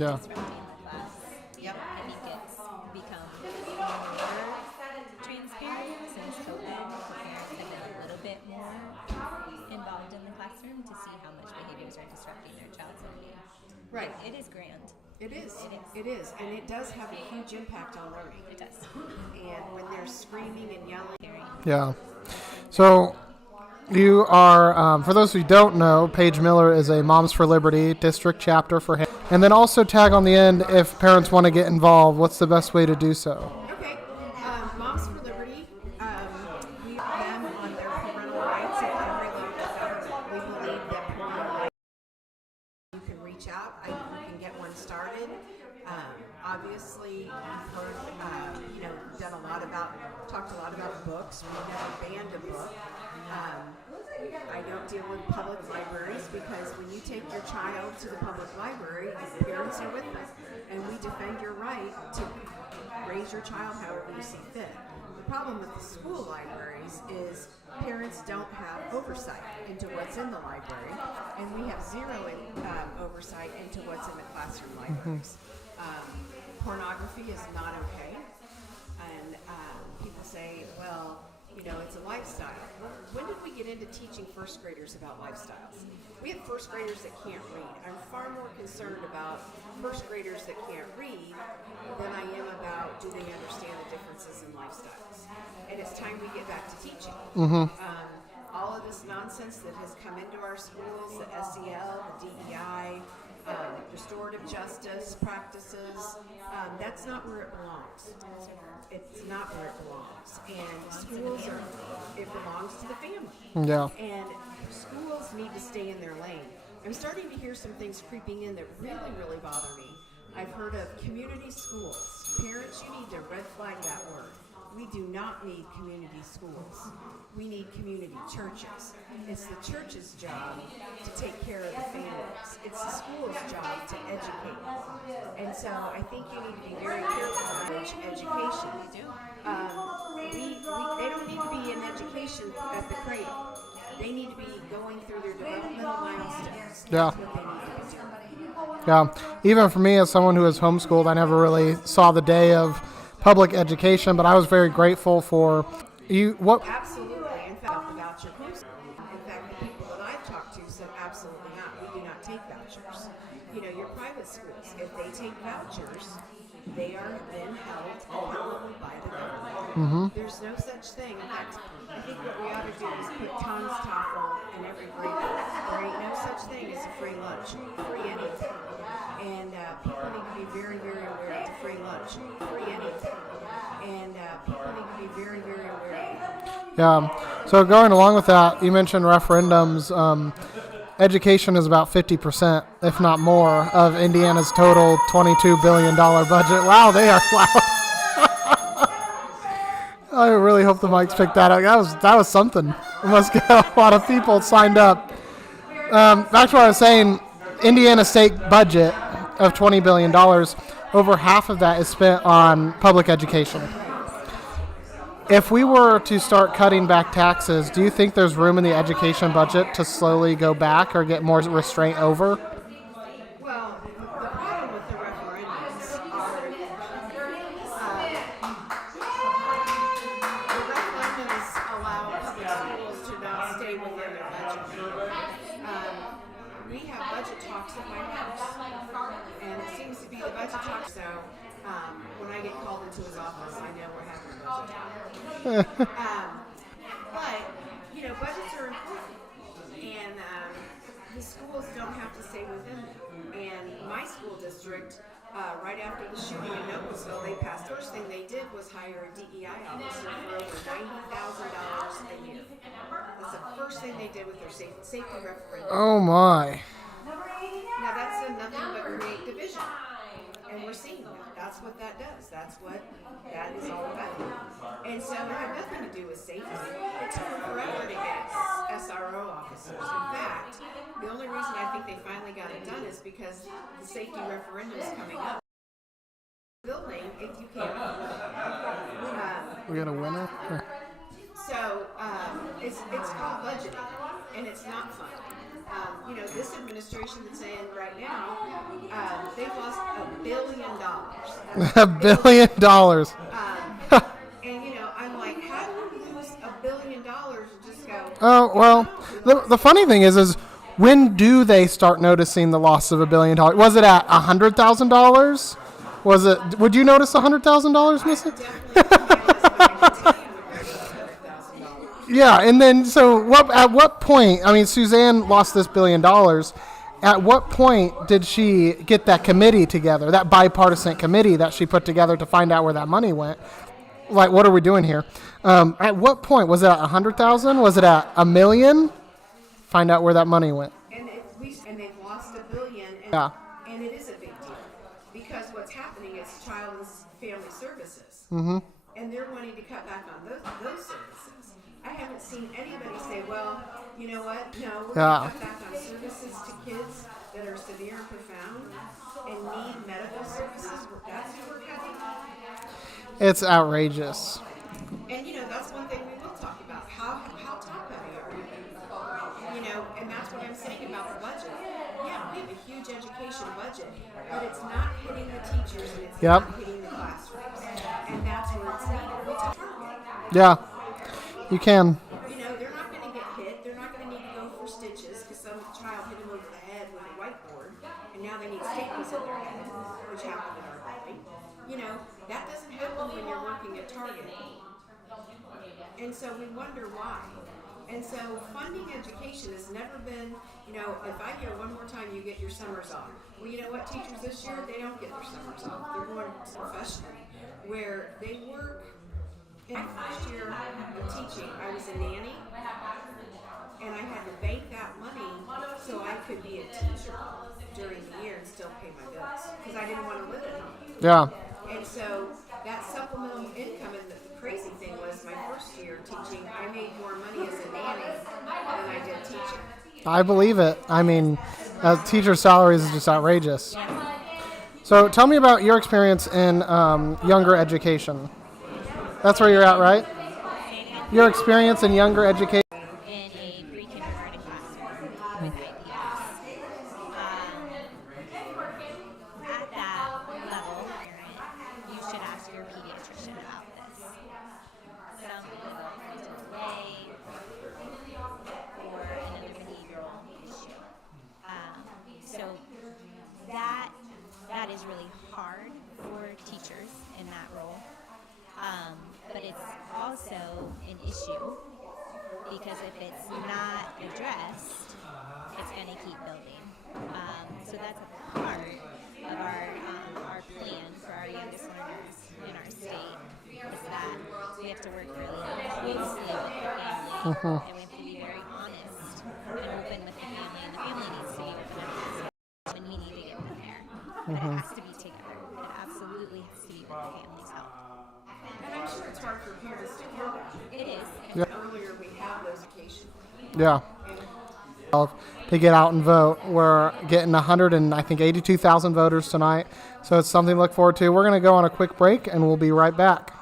Yeah. Disrupting the class. Yep. I think it's become more transparent since COVID. Parents have been a little bit more involved in the classroom to see how much behaviors are disrupting their child's learning. Right. It is grand. It is. It is. And it does have a huge impact on learning. It does. And when they're screaming and yelling. Yeah. So you are, for those who don't know, Paige Miller is a Moms for Liberty district chapter for him. And then also tag on the end if parents want to get involved. What's the best way to do so? Okay. Moms for Liberty, we have them on their parental rights at every level of government. We believe that parental rights, you can reach out, you can get one started. Obviously, you've heard, talked a lot about books. We've never banned a book. I don't deal with public libraries because when you take your child to the public library, parents are with them. And we defend your right to raise your child however you see fit. The problem with the school libraries is parents don't have oversight into what's in the library, and we have zero oversight into what's in the classroom libraries. Pornography is not okay, and people say, well, it's a lifestyle. When did we get into teaching first graders about lifestyles? We have first graders that can't read. I'm far more concerned about first graders that can't read than I am about do they understand the differences in lifestyles. And it's time we get back to teaching. All of this nonsense that has come into our schools, the SEL, the DEI, restorative justice practices, that's not where it belongs. It's not where it belongs. And schools it belongs to the family. Yeah. And schools need to stay in their lane. I'm starting to hear some things creeping in that really, really bother me. I've heard of community schools. Parents, you need to red flag that word. We do not need community schools. We need community churches. It's the church's job to take care of the families. It's the school's job to educate. And so I think you need to be very careful about education. They don't need to be in education at the cradle. They need to be going through their developmental milestones. Yeah. That's what they need to be doing. Yeah. Even for me as someone who is homeschooled, I never really saw the day of public education, but I was very grateful for you. Absolutely. In fact, the voucher groups. In fact, the people that I've talked to said absolutely not. We do not take vouchers. Your private schools, if they take vouchers, they are then held accountable by the government. There's no such thing. In fact, I think what we ought to do is put Tom's Toffel in every grade. There ain't no such thing as a free lunch, free anything. And people need to be very, very aware of free lunch, free anything. And people need to be very, very aware of it. Yeah. So going along with that, you mentioned referendums. Education is about 50%, if not more, of Indiana's total $22 billion budget. Wow, they are loud. I really hope the mics picked that up. That was something. We must get a lot of people signed up. Back to what I was saying, Indiana state budget of $20 billion, over half of that is spent on public education. If we were to start cutting back taxes, do you think there's room in the education budget to slowly go back or get more restraint over? Well, the problem with the referendums are the referendums allow public schools to not stay within their budget. We have budget talks at my house, and it seems to be the budget talks. So when I get called into his office, I know we're having a budget talk. But budgets are important, and the schools don't have to stay within them. And my school district, right after the shooting in Noblesville, they passed. First thing they did was hire a DEI officer for over $90,000 a year. That's the first thing they did with their safety referendum. Oh my. Now that's nothing but create division, and we're seeing that. That's what that does. That's what that is all about. And so it had nothing to do with safety. It took them forever to get SRO officers. In fact, the only reason I think they finally got it done is because the safety referendum is coming up. Building, if you can. We got a winner? So it's called budgeting, and it's not fun. This administration that's in right now, they've lost $1 billion. $1 billion. And I'm like, how do you lose $1 billion and just go? Oh, well, the funny thing is when do they start noticing the loss of $1 billion? Was it at $100,000? Was it? Would you notice $100,000, Missy? Yeah, and then at what point? I mean, Suzanne lost this $1 billion. At what point did she get that committee together, that bipartisan committee that she put together to find out where that money went? Like, what are we doing here? At what point? Was it at 100,000? Was it at $1 million? Find out where that money went. And they've lost $1 billion. Yeah. And it is a big deal because what's happening is Child and Family Services, and they're wanting to cut back on those services. I haven't seen anybody say, well, you know what? No, we're going to cut back on services to kids that are severe and profound and need medical services. That's what we're cutting. It's outrageous. And that's one thing we will talk about. How top heavy are we? And that's what I'm saying about the budget. Yeah, we have a huge education budget, but it's not hitting the teachers and it's not hitting the classrooms. And that's where it's needed. We talk target. Yeah. You can. They're not going to get hit. They're not going to need to go for stitches because some child hit them over the head with a whiteboard, and now they need staples in their head, which happened in our building. That doesn't happen when you're working at Target. And so we wonder why. And so funding education has never been, if I hear one more time you get your summers off. Well, you know what, teachers this year, they don't get their summers off. They're going professionally, where they work. In my first year of teaching, I was a nanny, and I had to bank that money so I could be a teacher during the year and still pay my bills because I didn't want to live at home. Yeah. And so that supplemental income, and the crazy thing was my first year teaching, I made more money as a nanny than I did teaching. I believe it. I mean, teacher salaries is just outrageous. So tell me about your experience in younger education. That's where you're at, right? Your experience in younger education. In a pre-kindergarten classroom with IPS. At that level, you should ask your pediatrician about this. Some is delay or another behavioral issue. So that is really hard for teachers in that role. But it's issue, because if it's not addressed, it's going to keep building. So that's a part of our plan for our youngest learners in our state, is that we have to work really closely with the family, and we have to be very honest and open with the family, and the family needs to be open and honest, and we need to get them there. But it has to be together. It absolutely has to be with the family's help. And I'm sure it's hard for parents to hear that. It is. Yeah. Earlier, we have those occasions. Yeah. To get out and vote. We're getting 82,000 voters tonight. So it's something to look forward to. We're going to go on a quick break and we'll be right back.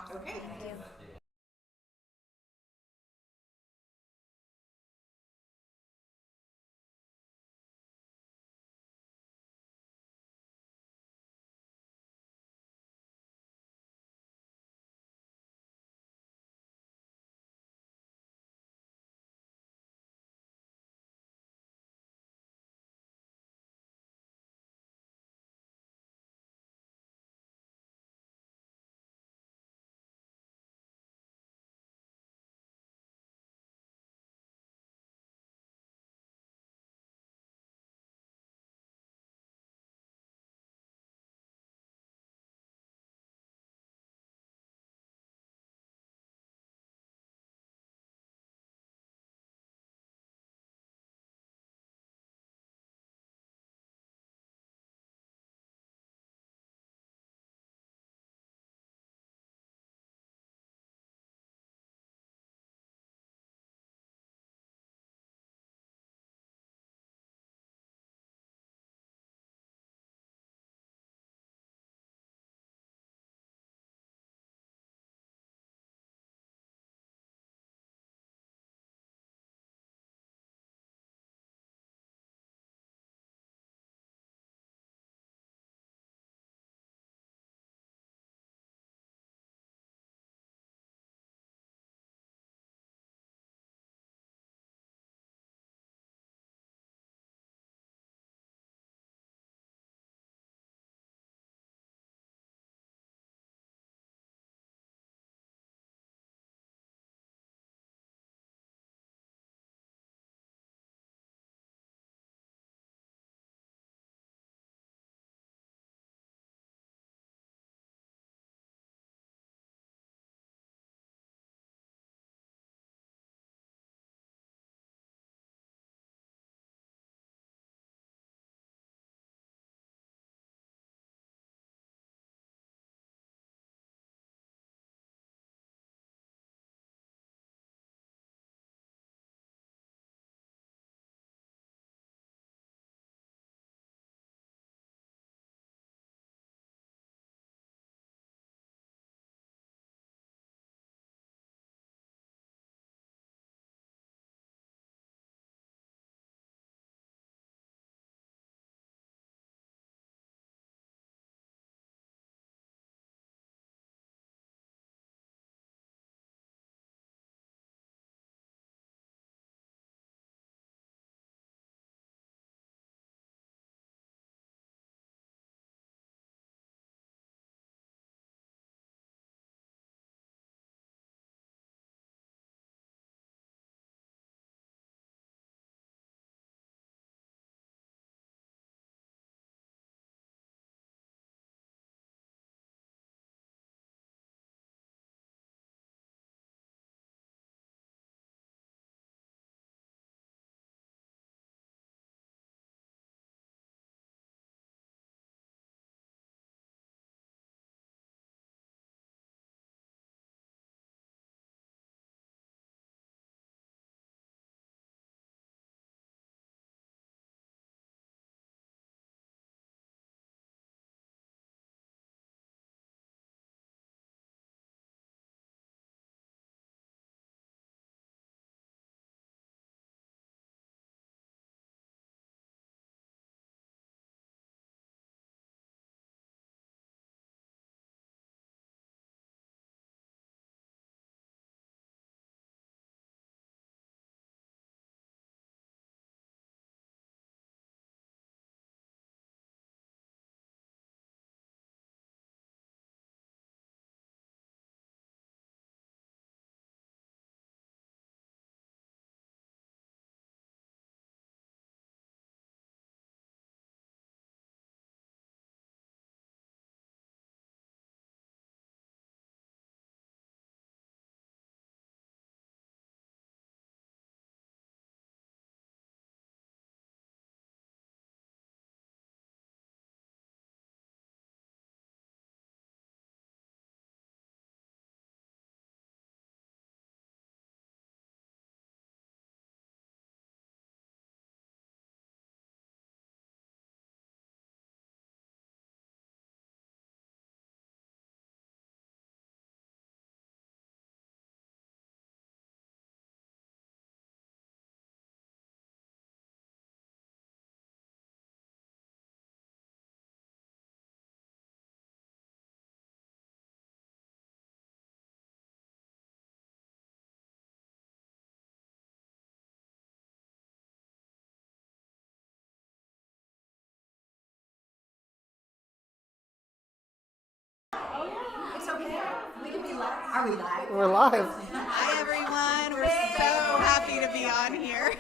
Are we live? We're live. Hi, everyone. We're so happy to be on here.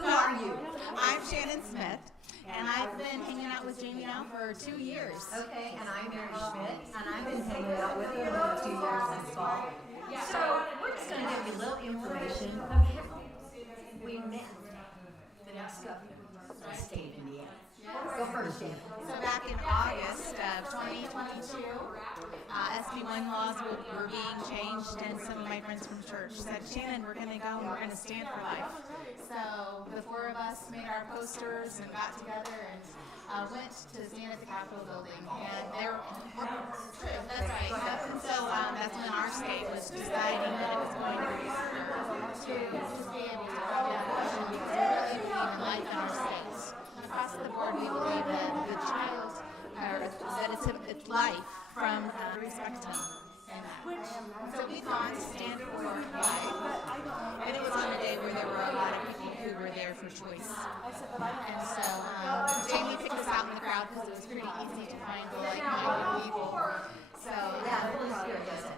Who are you? I'm Shannon Smith, and I've been hanging out with Jamie now for 2 years. Okay, and I'm Mary Schmidt, and I've been hanging out with her for 2 years this fall. So we're just going to give you a little information of how we met the next governor of the state of Indiana. Go first, Shannon. So back in August of 2022, SB 1 laws were being changed, and some of my friends from church said, Shannon, we're going to go and we're going to stand for life. So the four of us made our posters and got together and went to stand at the Capitol building. And that's right. And so that's when our state was deciding that it was going to be to be able to have that question, because we really believe in life in our states. Across the board, we believe that the child, that it's life from respect and that. So we thought to stand for life, and it was on a day where there were a lot of people who were there for choice. And so Jamie picked us out in the crowd because it was pretty easy to find the like-minded people. So Yeah, the Holy Spirit does that.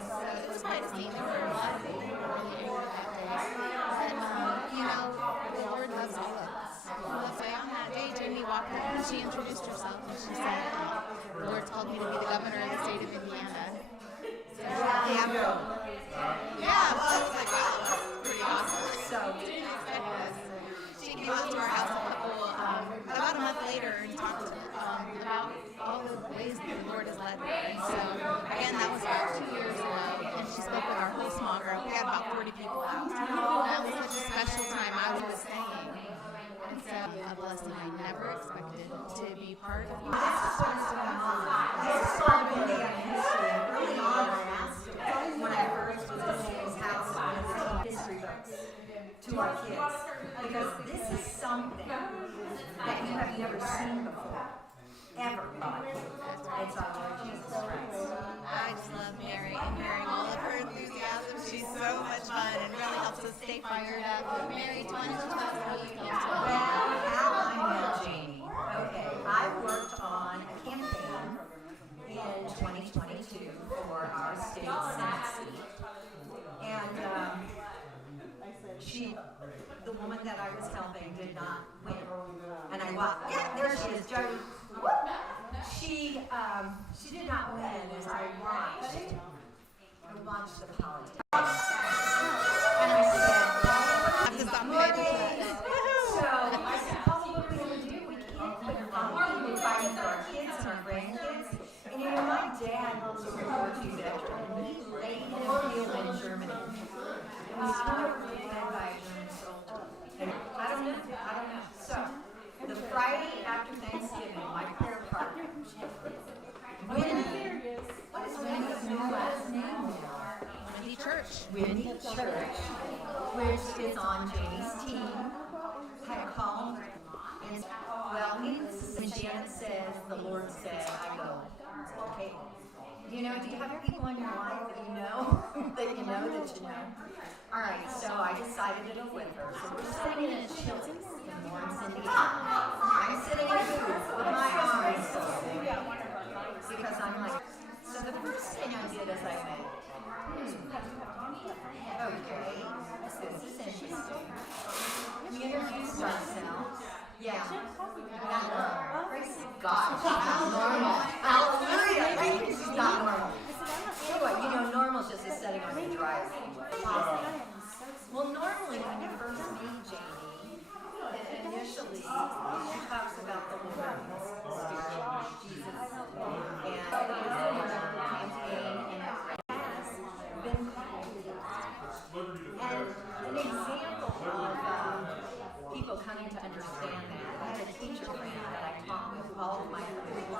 So it was quite a scene. There were a lot of people who were really angry that day. And, the Lord loves all of us. So on that day, Jamie walked up and she introduced herself and she said, the Lord told me to be the governor of the state of Indiana. So, yeah, well, I was like, wow, that's pretty awesome. So didn't expect this. She came out to our house about a month later and talked about all the ways that the Lord has led her. And so, again, that was about 2 years ago. And she spoke with our whole small group. We had about 40 people out. That was such a special time, I was saying. And so, a blessing I never expected to be part of. This is what's going on. This is part of Indiana history. And early on, I asked when I first was in his house with history books to our kids, because this is something that you have never seen before, ever. It's our Lord Jesus Christ. I just love Mary and hearing all of her enthusiasm. She's so much fun and really helps us stay fired up. Mary, why don't you tell us how you came to Well, how I met Jamie. Okay, I worked on a campaign in 2022 for our state Senate seat. And the woman that I was helping did not win. And I thought, yeah, there she is, Jody. She did not win as I watched the politics. And I said, so I said, Paul, what are we going to do? We can't quit fighting for our kids and our grandkids. And you know, my dad was a World War II veteran, and he laid in a field in Germany. And he was dead by a German soldier. And I don't know. So, the Friday after Thanksgiving, my prayer partner, Wendy, what is Wendy's new last name now? Wendy Church. Wendy Church, which is on Jamie's team, had called. And, well, when Janet says, the Lord said, I go, okay. Do you have people in your life that you know, that you know? All right, so I decided to go with her. So we're sitting in a Chili's in Lawrence, Indiana. I'm sitting in a booth with my arms folded because I'm like, so the first thing I did is I went, okay, this is interesting. We introduced ourselves. Yeah. Praise God. Normal. Hallelujah. She's not normal. Anyway, normal's just a setting on the driveway. Well, normally when you first meet Jamie, initially she talks about the Lord, Spirit, Jesus, and campaign, and has been called. And an example of people coming to understand that, I had a teacher friend that I taught with all of my friends,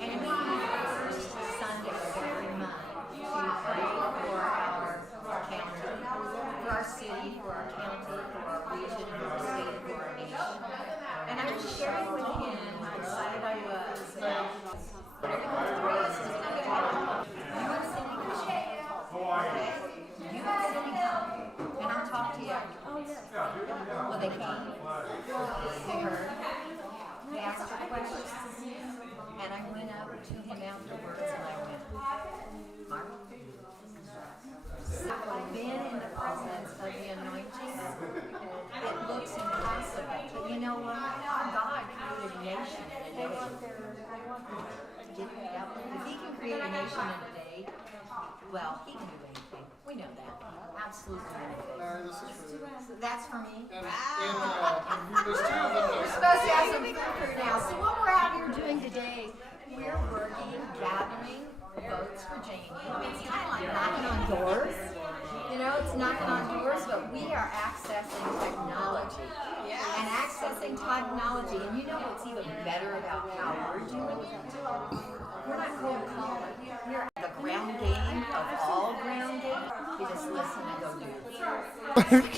and we meet the first Sunday of every month to pray for our county, for our city, for our county, for our region, for our state, for our nation. And I was sharing with him how excited I was about everyone through us is going to happen. You and Cindy come. Okay? You and Cindy come. And I'll talk to you afterwards. Well, they came. They heard. They asked her questions. And I went over to him out in a day. Well, he can do anything. We know that. Absolutely anything. So that's for me. There's We're supposed to have some food now. So what we're out here doing today, we're working, gathering votes for Jamie. It's kind of like knocking on doors. You know, it's knocking on doors, but we are accessing technology. And accessing technology, and you know what's even better about how we're doing it? We're not cold calling. We're at the ground game of all ground games. You just listen and go do. I don't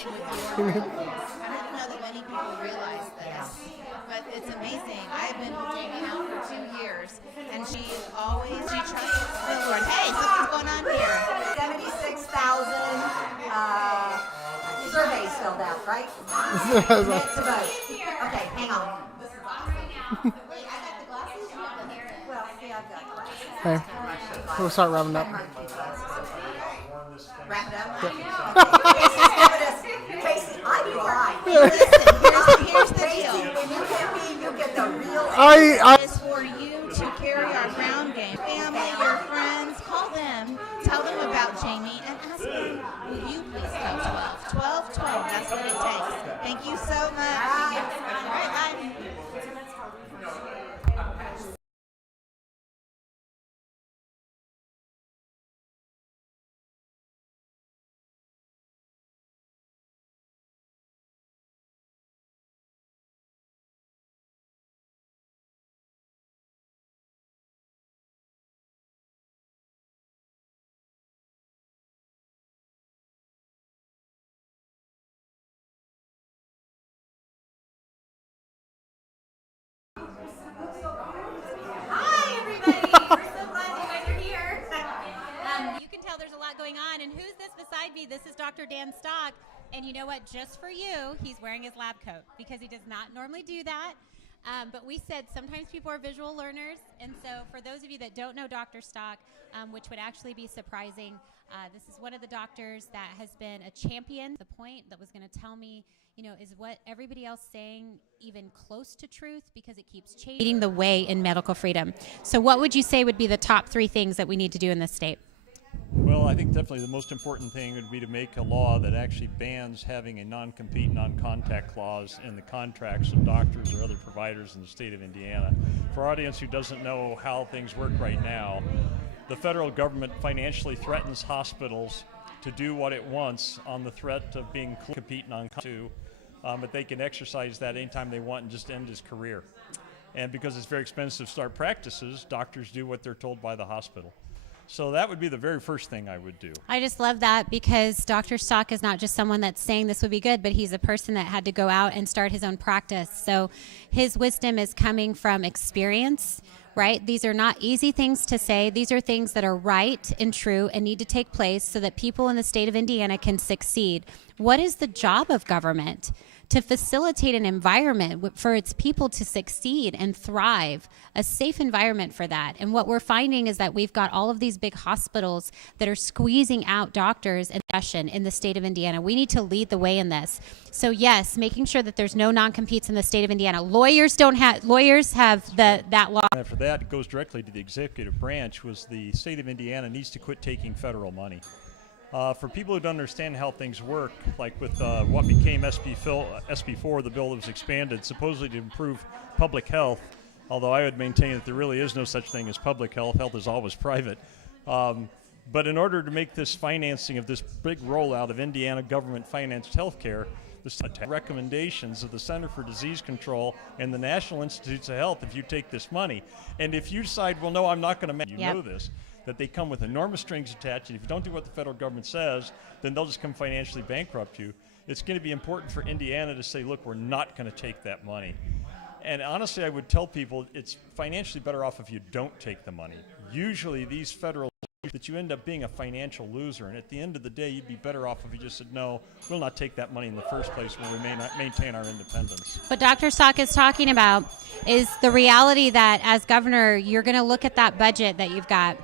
know that many people realize this, but it's amazing. I've been with Jamie now for 2 years, and she trusts the Lord. Hey, something's going on here. 76,000 surveys filled out, right? That's to vote. Okay, hang on. This is awesome. Wait, I got the glasses. You got the hair. Well, see, I've got glasses. Okay. We'll start wrapping up. Wrap it up? Casey, I'm blind. Listen, here's the deal. When you get me, you get the real. It's for you to carry our ground game. Family, your friends, call them, tell them about Jamie, and ask them, will you please go 12? 12, 12, that's what it takes. Thank you so much. All right, bye. Hi, everybody. We're so glad you guys are here. You can tell there's a lot going on. And who's this beside me? This is Dr. Dan Stock. And you know what? Just for you, he's wearing his lab coat because he does not normally do that. But we said sometimes people are visual learners. And so for those of you that don't know Dr. Stock, which would actually be surprising, this is one of the doctors that has been a champion. The point that was going to tell me, you know, is what everybody else saying even close to truth, because it keeps changing. Leading the way in medical freedom. So what would you say would be the top 3 things that we need to do in this state? Well, I think definitely the most important thing would be to make a law that actually bans having a non-compete, non-contact clause in the contracts of doctors or other providers in the state of Indiana. For our audience who doesn't know how things work right now, the federal government financially threatens hospitals to do what it wants on the threat of being compete non-to, but they can exercise that anytime they want and just end his career. And because it's very expensive to start practices, doctors do what they're told by the hospital. So that would be the very first thing I would do. I just love that, because Dr. Stock is not just someone that's saying this would be good, but he's a person that had to go out and start his own practice. So his wisdom is coming from experience, right? These are not easy things to say. These are things that are right and true and need to take place so that people in the state of Indiana can succeed. What is the job of government? To facilitate an environment for its people to succeed and thrive, a safe environment for that. And what we're finding is that we've got all of these big hospitals that are squeezing out doctors and session in the state of Indiana. We need to lead the way in this. So yes, making sure that there's no non-competes in the state of Indiana. Lawyers have that law. And for that, it goes directly to the executive branch, was the state of Indiana needs to quit taking federal money. For people who don't understand how things work, like with what became SB4, the bill that was expanded, supposedly to improve public health, although I would maintain that there really is no such thing as public health. Health is always private. But in order to make this financing of this big rollout of Indiana government-financed health care, the recommendations of the Center for Disease Control and the National Institutes of Health, if you take this money. And if you decide, well, no, I'm not going to, know this, that they come with enormous strings attached, and if you don't do what the federal government says, then they'll just come financially bankrupt you. It's going to be important for Indiana to say, look, we're not going to take that money. And honestly, I would tell people it's financially better off if you don't take the money. Usually these federal, that you end up being a financial loser, and at the end of the day, you'd be better off if you just said, no, we'll not take that money in the first place when we may not maintain our independence. What Dr. Stock is talking about is the reality that as governor, you're going to look at that budget that you've got.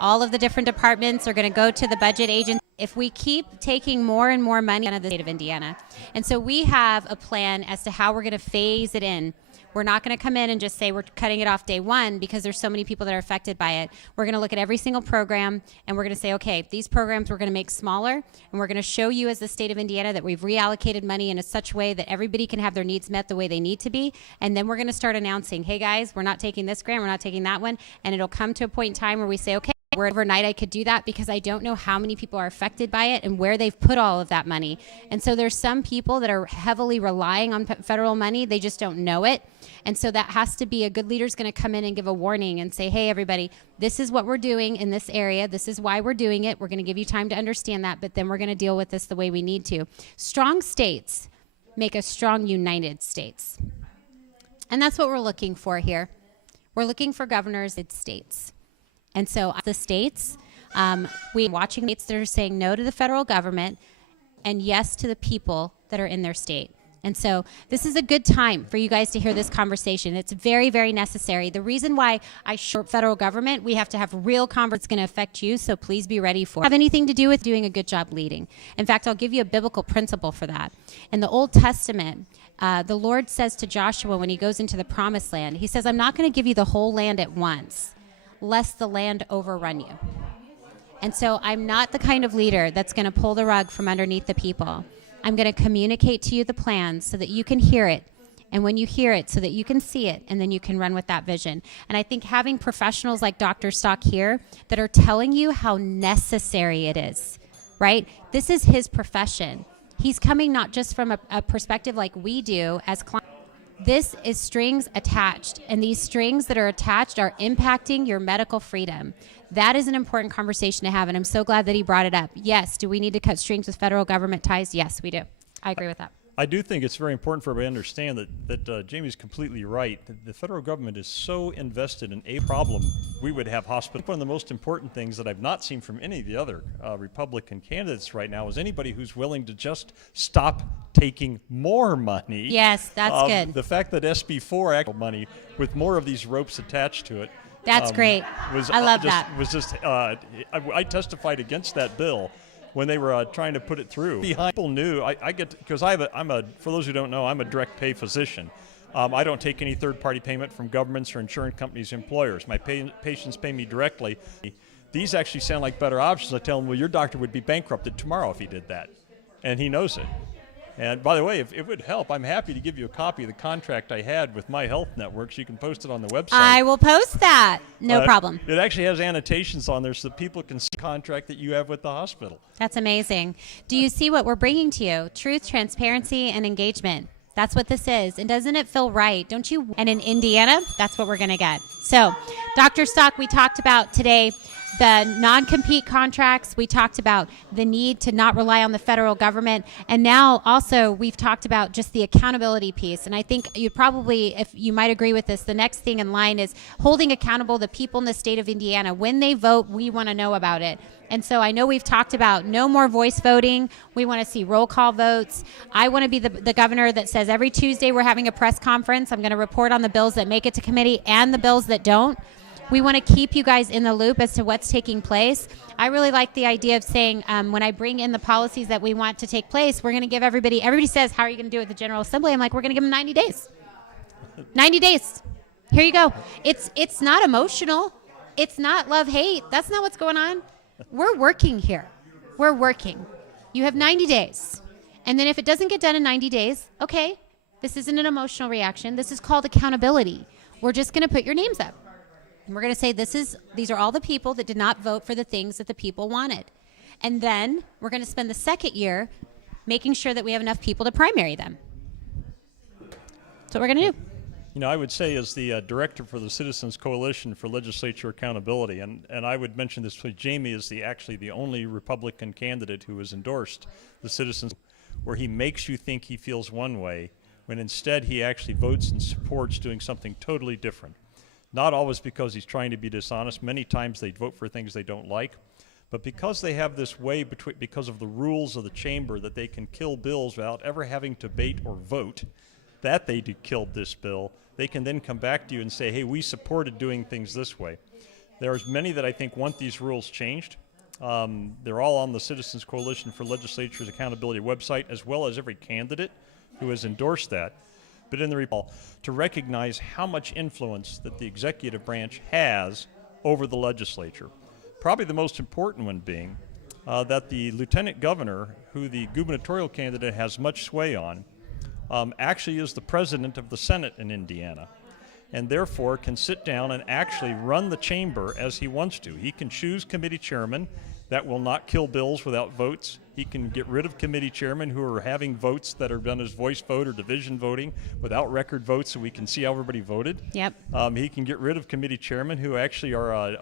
All of the different departments are going to go to the budget agency. If we keep taking more and more money out of the state of Indiana, and so we have a plan as to how we're going to phase it in. We're not going to come in and just say we're cutting it off day one because there's so many people that are affected by it. We're going to look at every single program and we're going to say, okay, these programs we're going to make smaller, and we're going to show you as the state of Indiana that we've reallocated money in a such way that everybody can have their needs met the way they need to be. And then we're going to start announcing, hey guys, we're not taking this grant, we're not taking that one. And it'll come to a point in time where we say, okay, overnight I could do that because I don't know how many people are affected by it and where they've put all of that money. And so there's some people that are heavily relying on federal money. They just don't know it. And so that has to be, a good leader's going to come in and give a warning and say, hey, everybody, this is what we're doing in this area. This is why we're doing it. We're going to give you time to understand that, but then we're going to deal with this the way we need to. Strong states make a strong United States. And that's what we're looking for here. We're looking for governors in states. And so the states, we're watching states that are saying no to the federal government and yes to the people that are in their state. And so this is a good time for you guys to hear this conversation. It's very, very necessary. The reason why I short federal government, we have to have real conversations going to affect you, so please be ready for it. Have anything to do with doing a good job leading. In fact, I'll give you a biblical principle for that. In the Old Testament, the Lord says to Joshua when he goes into the promised land, he says, I'm not going to give you the whole land at once, lest the land overrun you. And so I'm not the kind of leader that's going to pull the rug from underneath the people. I'm going to communicate to you the plans so that you can hear it. And when you hear it, so that you can see it, and then you can run with that vision. And I think having professionals like Dr. Stock here that are telling you how necessary it is, right? This is his profession. He's coming not just from a perspective like we do as clients. This is strings attached, and these strings that are attached are impacting your medical freedom. That is an important conversation to have, and I'm so glad that he brought it up. Yes, do we need to cut strings with federal government ties? Yes, we do. I agree with that. I do think it's very important for everybody to understand that Jamie's completely right. The federal government is so invested in a problem. We would have hospitals. One of the most important things that I've not seen from any of the other Republican candidates right now is anybody who's willing to just stop taking more money. Yes, that's good. The fact that SB4 actual money with more of these ropes attached to it. That's great. I love that. I testified against that bill when they were trying to put it through. People knew, because for those who don't know, I'm a direct pay physician. I don't take any third-party payment from governments or insurance companies' employers. My patients pay me directly. These actually sound like better options. I tell them, well, your doctor would be bankrupted tomorrow if he did that. And he knows it. And by the way, if it would help, I'm happy to give you a copy of the contract I had with My Health Network, so you can post it on the website. I will post that. No problem. It actually has annotations on there so that people can see the contract that you have with the hospital. That's amazing. Do you see what we're bringing to you? Truth, transparency, and engagement. That's what this is. And doesn't it feel right? Don't you? And in Indiana, that's what we're going to get. So, Dr. Stock, we talked about today the non-compete contracts. We talked about the need to not rely on the federal government. And now also we've talked about just the accountability piece. And I think you probably, if you might agree with this, the next thing in line is holding accountable the people in the state of Indiana. When they vote, we want to know about it. And so I know we've talked about no more voice voting. We want to see roll call votes. I want to be the governor that says every Tuesday we're having a press conference. I'm going to report on the bills that make it to committee and the bills that don't. We want to keep you guys in the loop as to what's taking place. I really like the idea of saying when I bring in the policies that we want to take place, we're going to give everybody says, how are you going to do it at the General Assembly? I'm like, we're going to give them 90 days. 90 days. Here you go. It's not emotional. It's not love, hate. That's not what's going on. We're working here. We're working. You have 90 days. And then if it doesn't get done in 90 days, okay, this isn't an emotional reaction. This is called accountability. We're just going to put your names up. And we're going to say these are all the people that did not vote for the things that the people wanted. And then we're going to spend the second year making sure that we have enough people to primary them. That's what we're going to do. You know, I would say as the director for the Citizens Coalition for Legislature Accountability, and I would mention this, Jamie is actually the only Republican candidate who has endorsed the Citizens, where he makes you think he feels one way, when instead he actually votes and supports doing something totally different. Not always because he's trying to be dishonest. Many times they vote for things they don't like. But because they have this way, because of the rules of the chamber, that they can kill bills without ever having to debate or vote that they killed this bill, they can then come back to you and say, hey, we supported doing things this way. There's many that I think want these rules changed. They're all on the Citizens Coalition for Legislature's Accountability website, as well as every candidate who has endorsed that. but in the report, to recognize how much influence that the executive branch has over the legislature. Probably the most important one being that the lieutenant governor, who the gubernatorial candidate has much sway on, actually is the president of the Senate in Indiana, and therefore can sit down and actually run the chamber as he wants to. He can choose committee chairmen. That will not kill bills without votes. He can get rid of committee chairmen who are having votes that are done as voice vote or division voting without record votes, so we can see how everybody voted. Yep. He can get rid of committee chairmen who actually are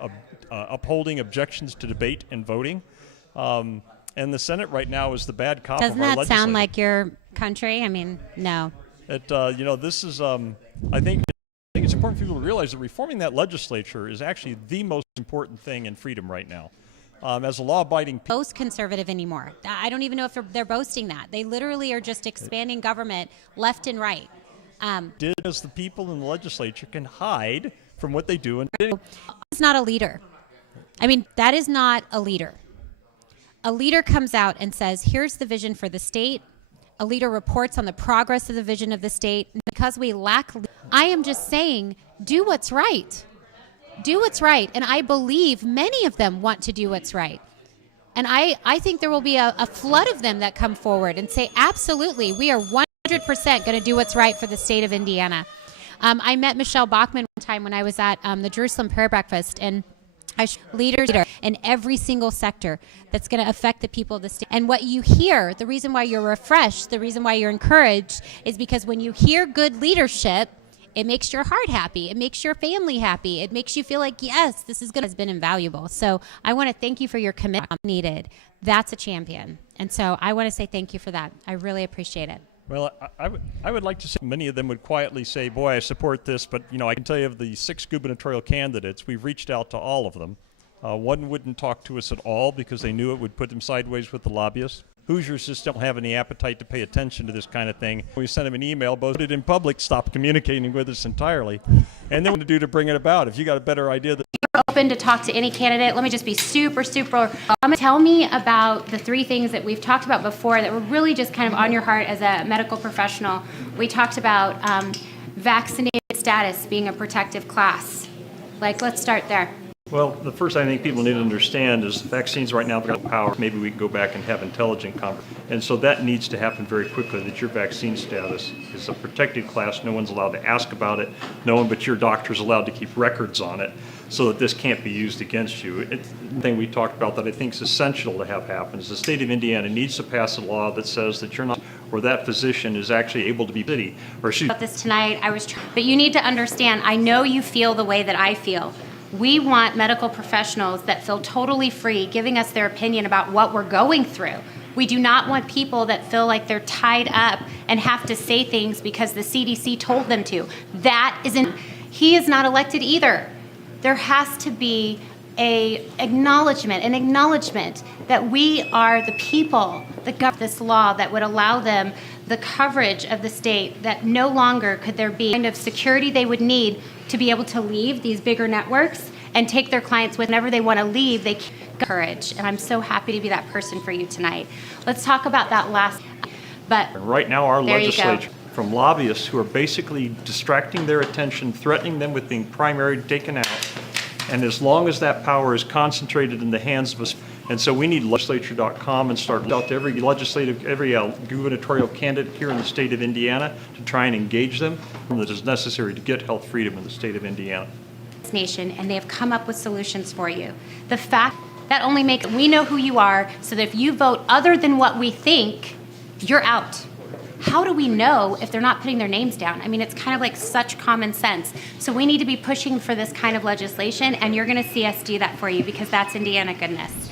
upholding objections to debate and voting. And the Senate right now is the bad cop Doesn't of our that legislature. sound like your country? I mean, no. This is, I think it's important for people to realize that reforming that legislature is actually the most important thing in freedom right now. As a law-abiding people, Boast conservative anymore. I don't even know if they're boasting that. They literally are just expanding government left and right. did as the people in the legislature can hide from what they do. And It's not a leader. I mean, that is not a leader. A leader comes out and says, here's the vision for the state. A leader reports on the progress of the vision of the state. Because we lack, I am just saying, do what's right. Do what's right. And I believe many of them want to do what's right. And I think there will be a flood of them that come forward and say, absolutely, we are 100% going to do what's right for the state of Indiana. I met Michelle Bachmann one time when I was at the Jerusalem Prayer Breakfast, and leaders in every single sector that's going to affect the people of the state. And what you hear, the reason why you're refreshed, the reason why you're encouraged, is because when you hear good leadership, it makes your heart happy. It makes your family happy. It makes you feel like, yes, this has been invaluable. So I want to thank you for your commitment needed. That's a champion. And so I want to say thank you for that. I really appreciate it. Well, I would like to say many of them would quietly say, boy, I support this, but I can tell you of the 6 gubernatorial candidates, we've reached out to all of them. One wouldn't talk to us at all because they knew it would put them sideways with the lobbyists. Hoosiers just don't have any appetite to pay attention to this kind of thing. We sent them an email, both it in public, stopped communicating with us entirely. And then what to do to bring it about? If you got a better idea that You're open to talk to any candidate. Let me just be super tell me about the 3 things that we've talked about before that were really just kind of on your heart as a medical professional. We talked about vaccinated status being a protective class. Let's start there. Well, the first I think people need to understand is vaccines right now have got power. Maybe we can go back and have intelligent conversation. And so that needs to happen very quickly, that your vaccine status is a protected class. No one's allowed to ask about it. No one but your doctor is allowed to keep records on it so that this can't be used against you. The thing we talked about that I think is essential to have happen is the state of Indiana needs to pass a law that says that you're not, or that physician is actually able to be city, or she. About this tonight, but you need to understand, I know you feel the way that I feel. We want medical professionals that feel totally free giving us their opinion about what we're going through. We do not want people that feel like they're tied up and have to say things because the CDC told them to. He is not elected either. There has to be an acknowledgement that we are the people that govern this law that would allow them the coverage of the state, that no longer could there be kind of security they would need to be able to leave these bigger networks and take their clients whenever they want to leave. They courage, and I'm so happy to be that person for you tonight. Let's talk about that last. But right now, our legislature, from lobbyists who are basically distracting their attention, threatening them with being primary taken out, and as long as that power is concentrated in the hands of us, and so we need legislature.com and start out to every gubernatorial candidate here in the state of Indiana to try and engage them that is necessary to get health freedom in the state of Indiana. Nation, and they have come up with solutions for you. The fact that only makes we know who you are, so that if you vote other than what we think, you're out. How do we know if they're not putting their names down? I mean, it's kind of like such common sense. So we need to be pushing for this kind of legislation, and you're going to see us do that for you because that's Indiana goodness.